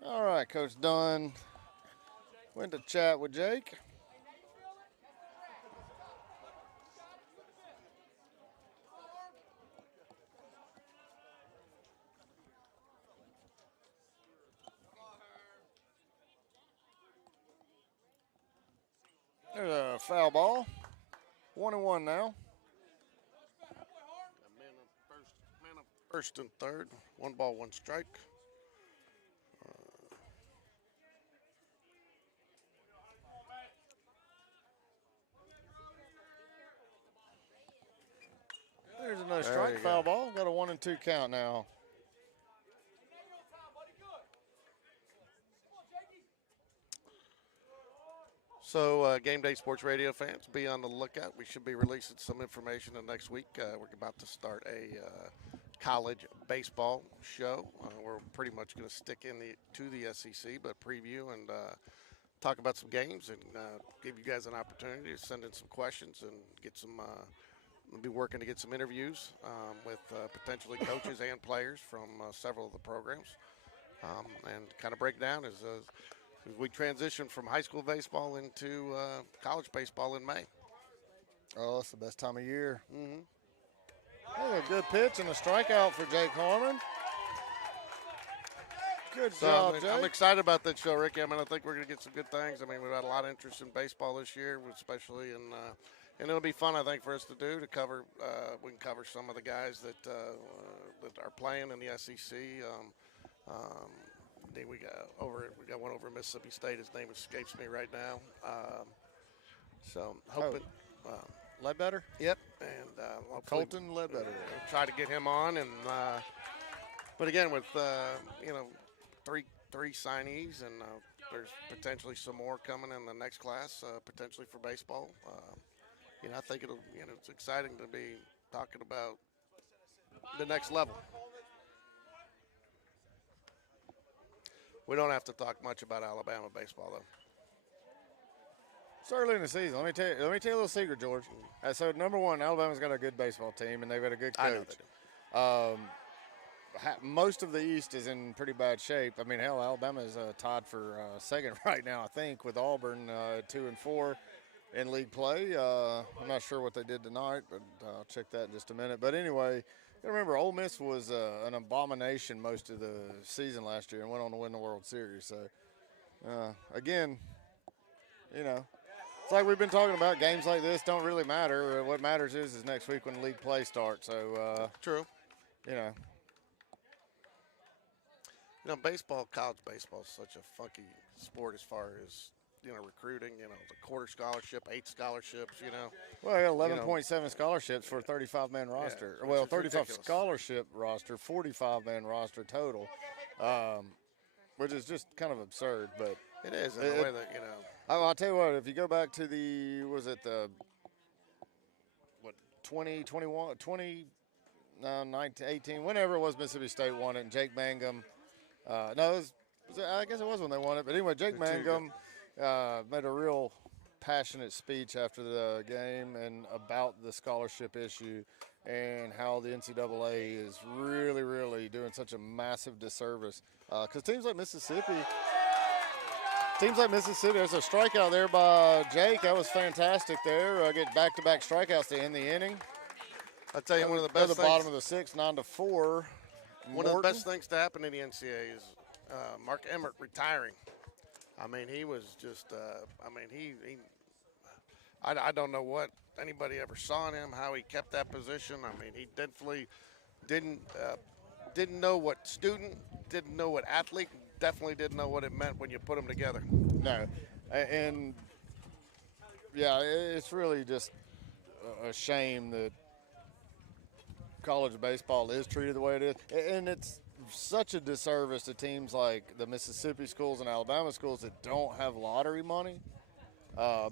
All right, Coach Dunn went to chat with Jake. There's a foul ball. 1-1 now. Man up first and third. 1 ball, 1 strike. There's another strike, foul ball. Got a 1-2 count now. So, Game Day Sports Radio fans, be on the lookout. We should be releasing some information in the next week. We're about to start a college baseball show. We're pretty much going to stick to the SEC, but preview and talk about some games and give you guys an opportunity to send in some questions and get some. We'll be working to get some interviews with potentially coaches and players from several of the programs, and kind of break down as we transition from high school baseball into college baseball in May. Oh, it's the best time of year. Mm-hmm. Hey, a good pitch and a strikeout for Jake Harmon. Good job, Jake. I'm excited about that show, Ricky. I mean, I think we're going to get some good things. I mean, we've had a lot of interest in baseball this year, especially in and it'll be fun, I think, for us to do to cover. We can cover some of the guys that are playing in the SEC. Then we got one over at Mississippi State. His name escapes me right now. So hoping. Ledbetter? Yep, and Colton Ledbetter. We'll try to get him on, and but again with three signees, and there's potentially some more coming in the next class, potentially for baseball. I think it's exciting to be talking about the next level. We don't have to talk much about Alabama baseball, though. It's early in the season. Let me tell you a little secret, George. So number one, Alabama's got a good baseball team, and they've got a good coach. I know they do. most of the East is in pretty bad shape. I mean, hell, Alabama is tied for second right now, I think, with Auburn 2-4 in league play. I'm not sure what they did tonight, but I'll check that in just a minute. But anyway, you gotta remember, Ole Miss was an abomination most of the season last year and went on to win the World Series. So, again, you know, it's like we've been talking about. Games like this don't really matter. What matters is next week when league play starts. So, True. you know. You know, college baseball is such a funky sport as far as, recruiting, the quarter scholarship, 8 scholarships, Well, I got 11.7 scholarships for a 35-man roster. which Well, is 35 ridiculous. scholarship roster, 45-man roster total, which is just kind of absurd. But It is in a way that, I'll tell you what, if you go back to the 2021, 19, 18, whenever it was Mississippi State won it, and Jake Mangum, I guess it was when they won it. But anyway, Jake Mangum made a real passionate speech after the game and about the scholarship issue and how the NCAA is really, really doing such a massive disservice. Because teams like Mississippi, there's a strikeout there by Jake. That was fantastic there. Get back-to-back strikeouts to end the inning. I'll tell you, one of the They're best the bottom of the sixth, 9-4. One of the best things to happen in the NCAA is Mark Emmert retiring. I mean, he was just, I don't know what anybody ever saw in him, how he kept that position. I mean, he definitely didn't know what student, didn't know what athlete, definitely didn't know what it meant when you put them together. No. And, yeah, it's really just a shame that college baseball is treated the way it is. And it's such a disservice to teams like the Mississippi schools and Alabama schools that don't have lottery money.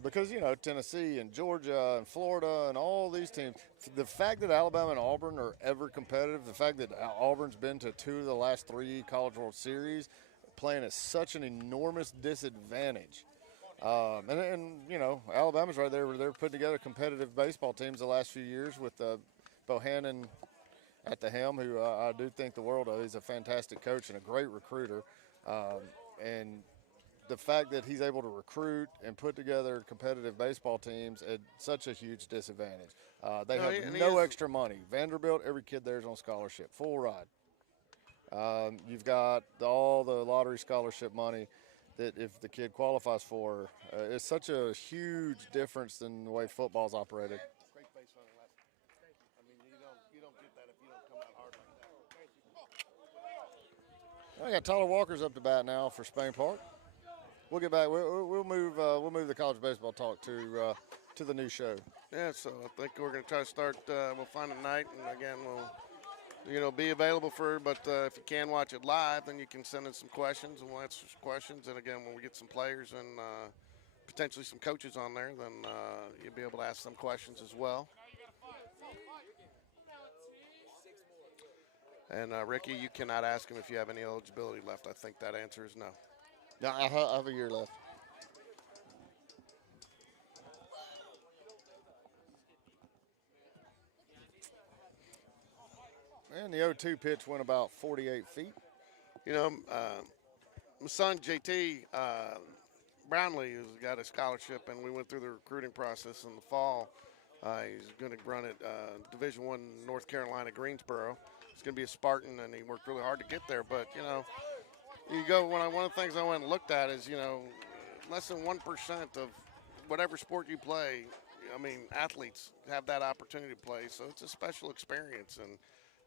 Because, Tennessee and Georgia and Florida and all these teams, the fact that Alabama and Auburn are ever competitive, the fact that Auburn's been to 2 of the last 3 College World Series, playing at such an enormous disadvantage. Alabama's right there. They're putting together competitive baseball teams the last few years with Bohannon at the helm, who I do think the world of. He's a fantastic coach and a great recruiter. And the fact that he's able to recruit and put together competitive baseball teams at such a huge disadvantage. They have no extra money. Vanderbilt, every kid there is on scholarship, full ride. You've got all the lottery scholarship money that if the kid qualifies for, it's such a huge difference than the way football's operated. Great base running left. Thank you. I mean, you don't get that if you don't come out hard like that. I got Tyler Walker's up to bat now for Spain Park. We'll get back. We'll move the college baseball talk to the new show. Yeah, so I think we're going to try to start. We'll find a night, and again, we'll be available for. But if you can watch it live, then you can send in some questions, and we'll answer some questions. And again, when we get some players and potentially some coaches on there, then you'll be able to ask them questions as well. And Ricky, you cannot ask him if you have any eligibility left. I think that answer is no. No, I have a year left. And the 0-2 pitch went about 48 feet. My son JT Brownlee has got a scholarship, and we went through the recruiting process in the fall. He's going to run at Division I North Carolina, Greensboro. He's going to be a Spartan, and he worked really hard to get there. But, one of the things I went and looked at is, less than 1% of whatever sport you play, athletes have that opportunity to play. So it's a special experience. And,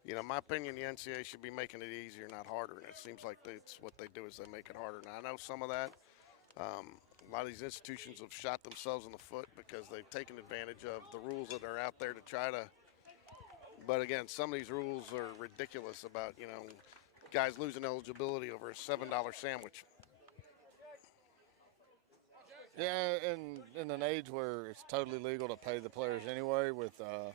in my opinion, the NCAA should be making it easier, not harder. And it seems like it's what they do is they make it harder. Now, I know some of that. A lot of these institutions have shot themselves in the foot because they've taken advantage of the rules that are out there to try to. But again, some of these rules are ridiculous about, guys losing eligibility over a $7 sandwich. Yeah, and in an age where it's totally legal to pay the players anyway with, I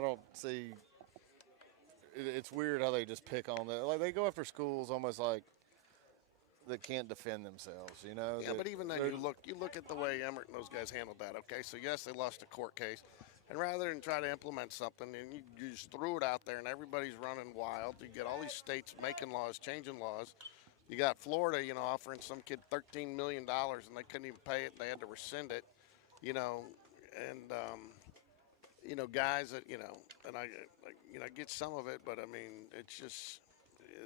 don't see – it's weird how they just pick on that. Like, they go after schools almost like that can't defend themselves, Yeah, but even then, you look at the way Emmert and those guys handled that, okay? So, yes, they lost a court case. And rather than try to implement something, and you just threw it out there, and everybody's running wild. You get all these states making laws, changing laws. You got Florida, offering some kid $13 million, and they couldn't even pay it. They had to rescind it, and guys that, and I get some of it, but I mean, it's just,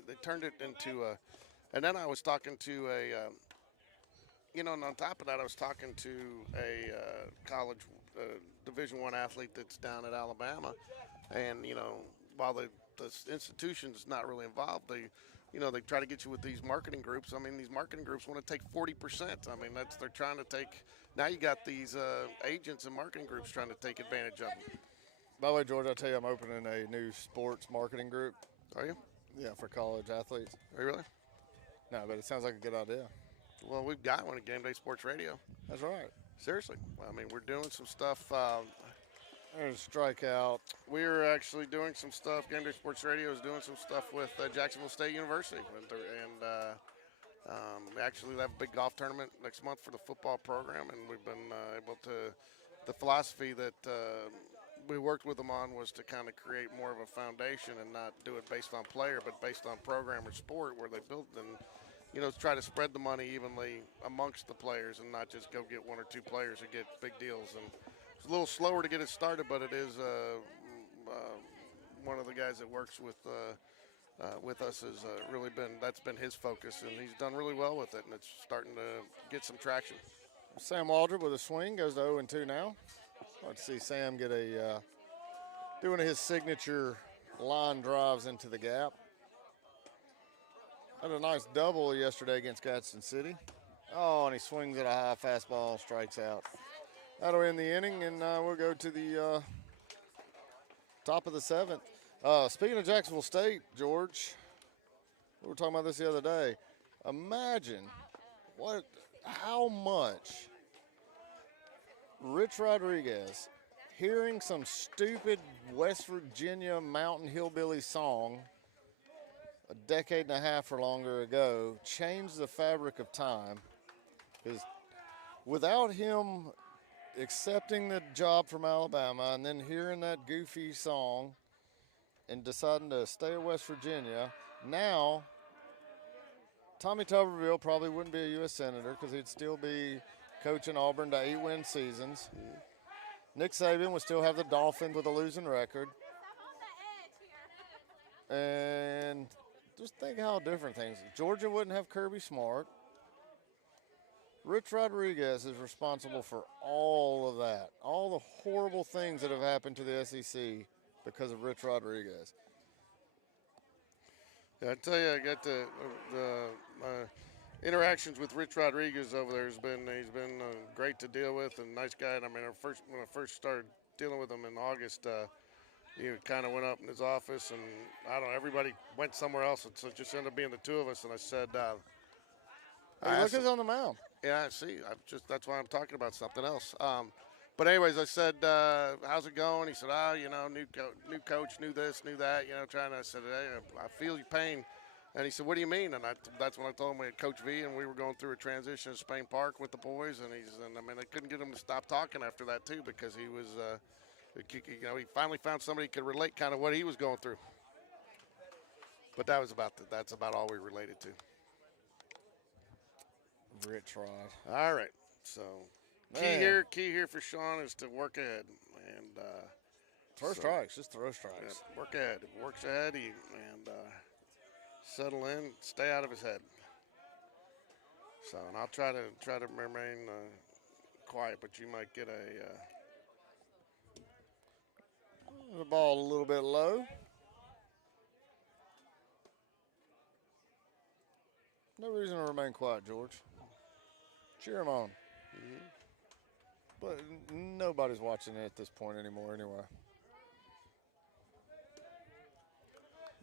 they turned it into a, and then I was talking to and on top of that, I was talking to a college Division I athlete that's down at Alabama, and while the institution's not really involved, they try to get you with these marketing groups. I mean, these marketing groups want to take 40%. I mean, they're trying to take. Now you got these agents and marketing groups trying to take advantage of them. By the way, George, I'll tell you, I'm opening a new sports marketing group. Are you? Yeah, for college athletes. Are you really? No, but it sounds like a good idea. Well, we've got one at GameDay Sports Radio. That's right. Seriously. I mean, we're doing some stuff. There's a strikeout. We're actually doing some stuff. GameDay Sports Radio is doing some stuff with Jacksonville State University. We actually have a big golf tournament next month for the football program, and we've been able to. The philosophy that we worked with them on was to kind of create more of a foundation and not do it based on player, but based on program or sport, where they build and try to spread the money evenly amongst the players and not just go get one or two players and get big deals. And it's a little slower to get it started, but it is one of the guys that works with us has really that's been his focus, and he's done really well with it, and it's starting to get some traction. Sam Waldrop with a swing goes to 0-2 now. Let's see Sam get doing his signature line drives into the gap. Had a nice double yesterday against Gadsden City. Oh, and he swings at a high fastball and strikes out. That'll end the inning, and we'll go to the top of the seventh. Speaking of Jacksonville State, George, we were talking about this the other day. Imagine how much Rich Rodriguez, hearing some stupid West Virginia mountain hillbilly song a decade and a half or longer ago, changed the fabric of time. Because without him accepting the job from Alabama and then hearing that goofy song and deciding to stay at West Virginia, now Tommy Tuberville probably wouldn't be a U.S. Senator because he'd still be coaching Auburn to 8-win seasons. Nick Saban would still have the Dolphins with a losing record. And just think how different things. Georgia wouldn't have Kirby Smart. Rich Rodriguez is responsible for all of that, all the horrible things that have happened to the SEC because of Rich Rodriguez. Yeah, I tell you, I got the interactions with Rich Rodriguez over there. He's been great to deal with and nice guy. And I mean, when I first started dealing with him in August, he kind of went up in his office, and I don't know, everybody went somewhere else, and so it just ended up being the two of us. And I said, hey, look who's on the mound. Yeah, I see. That's why I'm talking about something else. But anyways, I said, how's it going? He said, new coach, new this, new that. I said, hey, I feel your pain. And he said, what do you mean? And that's when I told him we had Coach V, and we were going through a transition at Spain Park with the boys. And I couldn't get him to stop talking after that too, because he was, he finally found somebody who could relate kind of what he was going through. But that's about all we related to. Rich Rod. All right, so key here for Sean is to work ahead and throw strikes. Just throw strikes. Yeah, work ahead. If he works ahead, settle in, stay out of his head. So, and I'll try to remain quiet, but you might get the ball a little bit low. No reason to remain quiet, George. Cheer him on. Mm-hmm. But nobody's watching it at this point anymore anyway.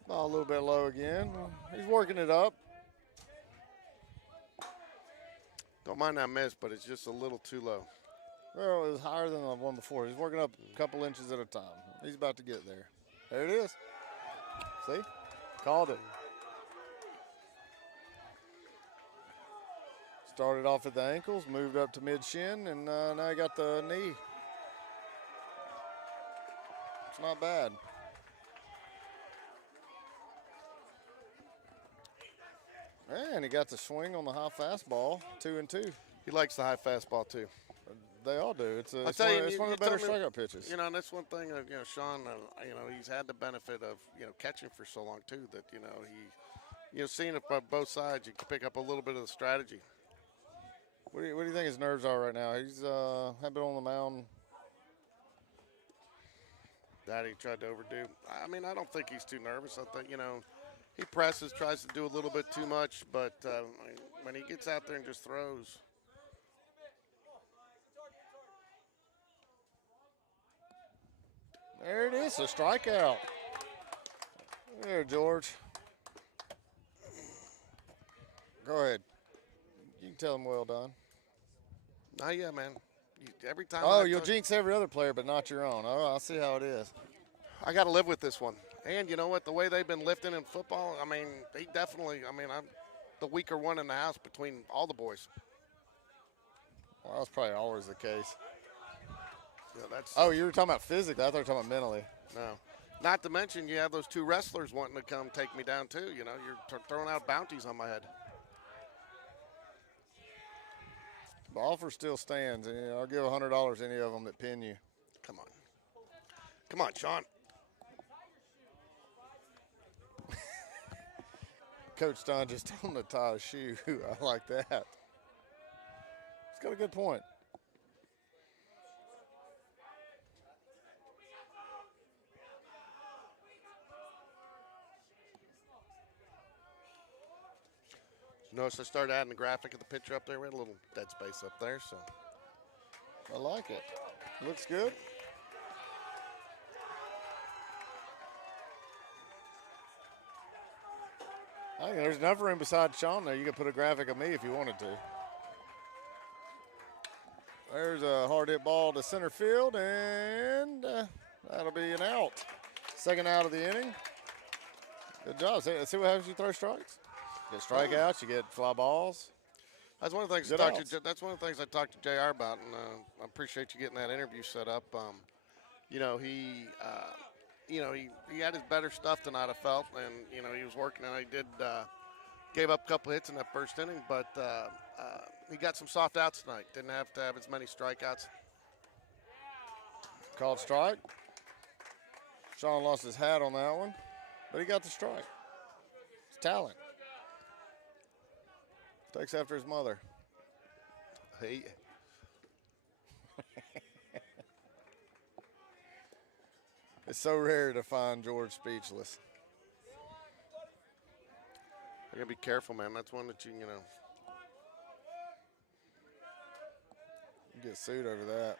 Ball a little bit low again. He's working it up. Don't mind that miss, but it's just a little too low. Well, it was higher than the one before. He's working up a couple inches at a time. He's about to get there. There it is. See? Called it. Started off at the ankles, moved up to mid-shin, and now he got the knee. not bad. And he got the swing on the high fastball, 2-2. He likes the high fastball too. They all do. It's I'll tell you, it's one of the better told me, strikeout pitches. You know, and that's one thing. Sean. He's had the benefit of catching for so long too that he, seeing it from both sides, you can pick up a little bit of the strategy. What do you think his nerves are right now? He's had been on the mound. That he tried to overdo. I mean, I don't think he's too nervous. I think he presses, tries to do a little bit too much, but when he gets out there and just throws. There it is, a strikeout. There, George. Go ahead. You can tell him well done. Yeah, man. Every time. Oh, you'll jinx every other player, but not your own. Oh, I see how it is. I got to live with this one. And you know what? The way they've been lifting in football, I mean, they definitely. I mean, I'm the weaker one in the house between all the boys. Well, that's probably always the case. Yeah, that's. Oh, you were talking about physically. I thought you were talking about mentally. No. Not to mention, you have those two wrestlers wanting to come take me down too. You're throwing out bounties on my head. The offer still stands, and I'll give $100 to any of them that pin you. Come on. Come on, Sean. Coach Don just told him to tie a shoe. I like that. He's got a good point. Notice I started adding the graphic of the picture up there. We had a little dead space up there, so. I like it. Looks good. I think there's enough room beside Sean there. You could put a graphic of me if you wanted to. There's a hard hit ball to center field, and that'll be an out. Second out of the inning. Good job. See what happens if you throw strikes? You get strikeouts, you get fly balls. That's one of the things that's one of the things I talked to JR about, and I appreciate you getting that interview set up. He had his better stuff tonight, I felt, and he was working, and he did gave up a couple hits in that first inning, but he got some soft outs tonight. Didn't have to have as many strikeouts. Called strike. Sean lost his hat on that one, but he got the strike. It's talent. Takes after his mother. Hey. It's so rare to find George speechless. I gotta be careful, man. That's one that you You get sued over that.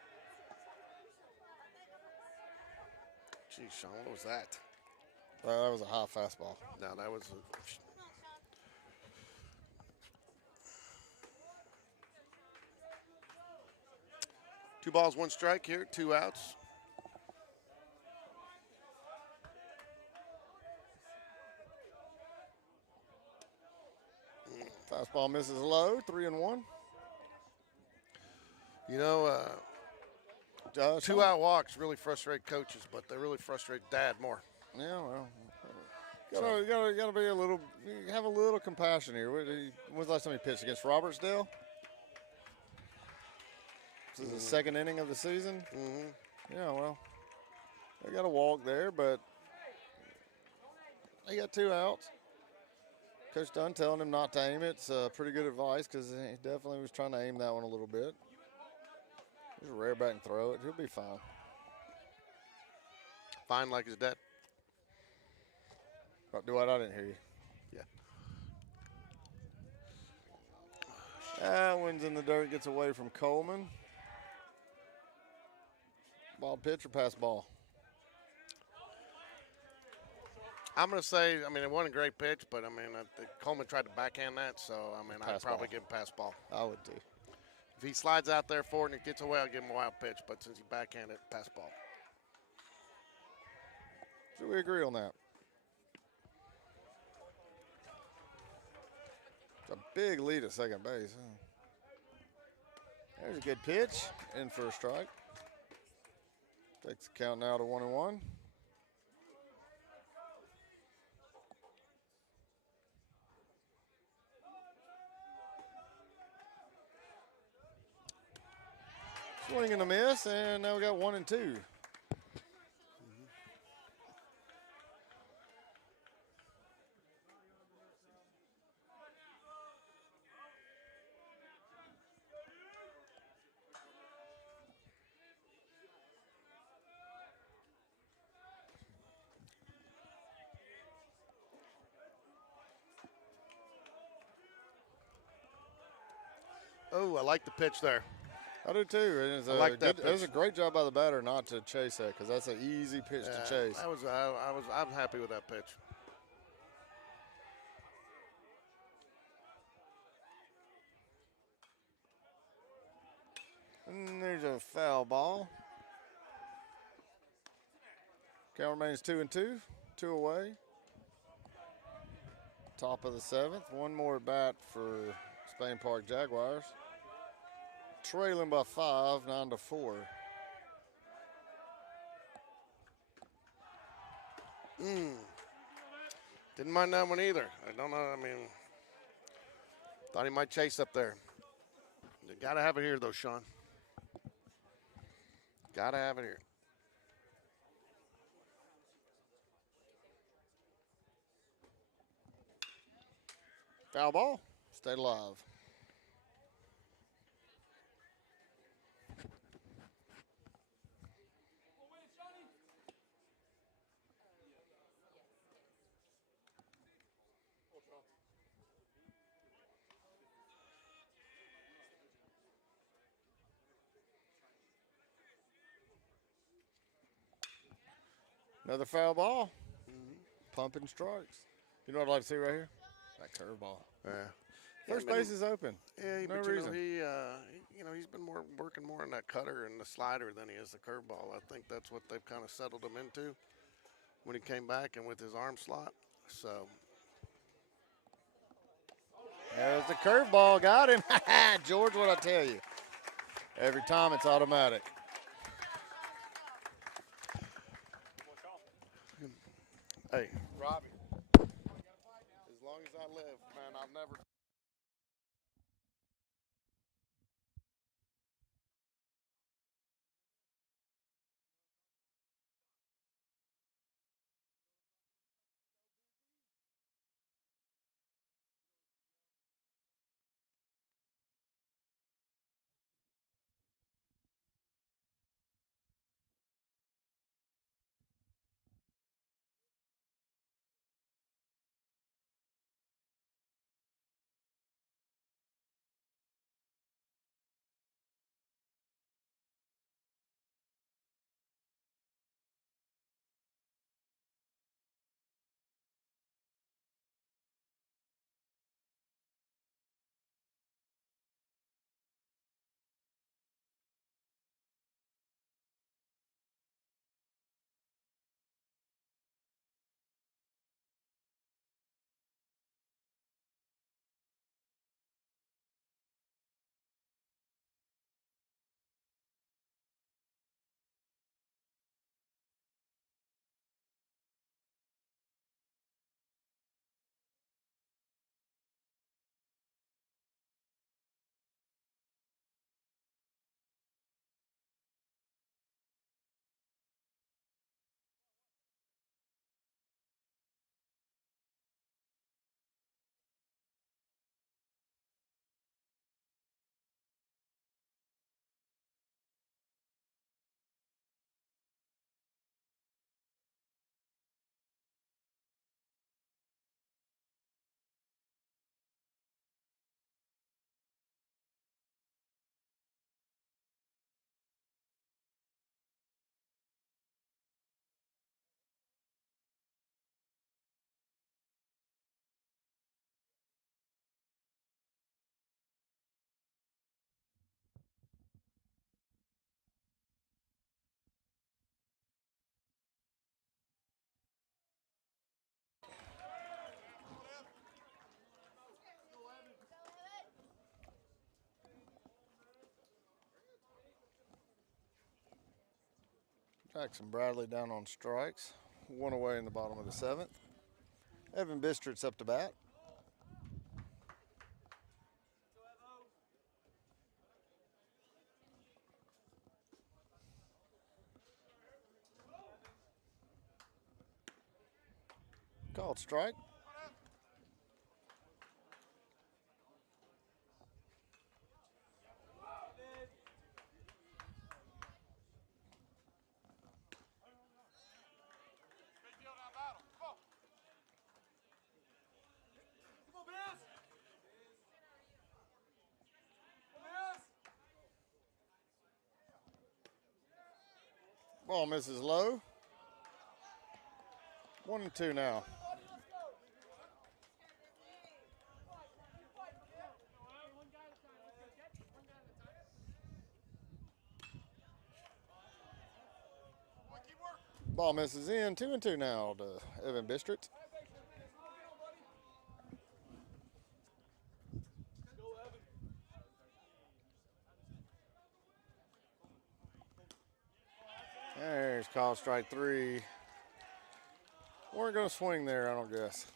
Geez, Sean, what was that? That was a high fastball. No, that was. 2 balls, 1 strike here, 2 outs. Fastball misses low, 3-1. 2-out walks really frustrate coaches, but they really frustrate Dad more. Yeah, well, gotta be a little, have a little compassion here. When's the last time he pitched against Robertsdale? This is the second inning of the season. Mm-hmm. Yeah, well, they got a walk there, but they got 2 outs. Coach Dunn telling him not to aim it. It's pretty good advice because he definitely was trying to aim that one a little bit. Just rear back and throw it. He'll be fine. Fine like his dad. Dwight, I didn't hear you. Yeah. That one's in the dirt, gets away from Coleman. Ball pitch or pass ball? I'm going to say, it wasn't a great pitch, but, I think Coleman tried to backhand that, so, I'd probably give him pass ball. I would too. If he slides out there for it and it gets away, I'll give him a wild pitch, but since he backhanded, pass ball. Should we agree on that? It's a big lead at second base. Huh? There's a good pitch. In for a strike. Takes the count now to 1-1. Swing and a miss, and now we got 1 and 2. Oh, I like the pitch there. I do too. And it's I like that It was a pitch. great job by the batter not to chase that because that's an easy pitch to chase. I'm happy with that pitch. And there's a foul ball. Count remains 2 and 2. 2 away. Top of the 7th. One more at bat for Spain Park Jaguars. Trailing by 5, 9-4. Didn't mind that one either. I don't know. I mean, thought he might chase up there. You got to have it here, though, Sean. Got to have it here. Foul ball. Stayed alive. Another foul ball. Pumping strikes. You know what I'd like to see right here? That curveball. Yeah. First base is open. Yeah, No but reason. he's been working more on that cutter and the slider than he is the curveball. I think that's what they've kind of settled him into when he came back and with his arm slot. So There's the curveball. Got him. George, what I tell you? Every time it's automatic. hey, Robbie, as long as I live, man, I'll never. Jackson Bradley down on strikes. 1 away in the bottom of the 7th. Evan Bistritz up to bat. Called strike. Big deal now, battle. Come on. Come on, Biz. Come on, Biz. Ball misses low. 1-2 now. Ball misses in. 2-2 now to Evan Bistritz. There's call strike 3. Weren't going to swing there, I don't guess.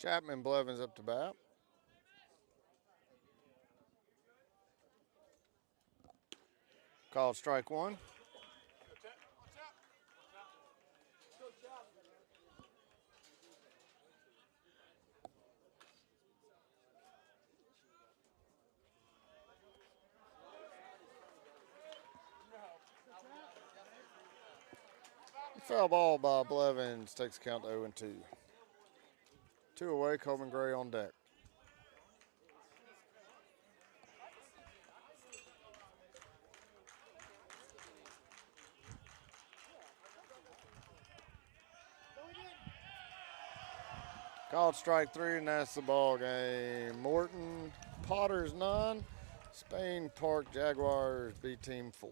Chapman Blevins up to bat. Called strike 1. Foul ball by Blevins takes count 0-2. 2 away, Coleman Gray on deck. Called strike 3, and that's the ball game. Morton Potters 9, Spain Park Jaguars B Team 4.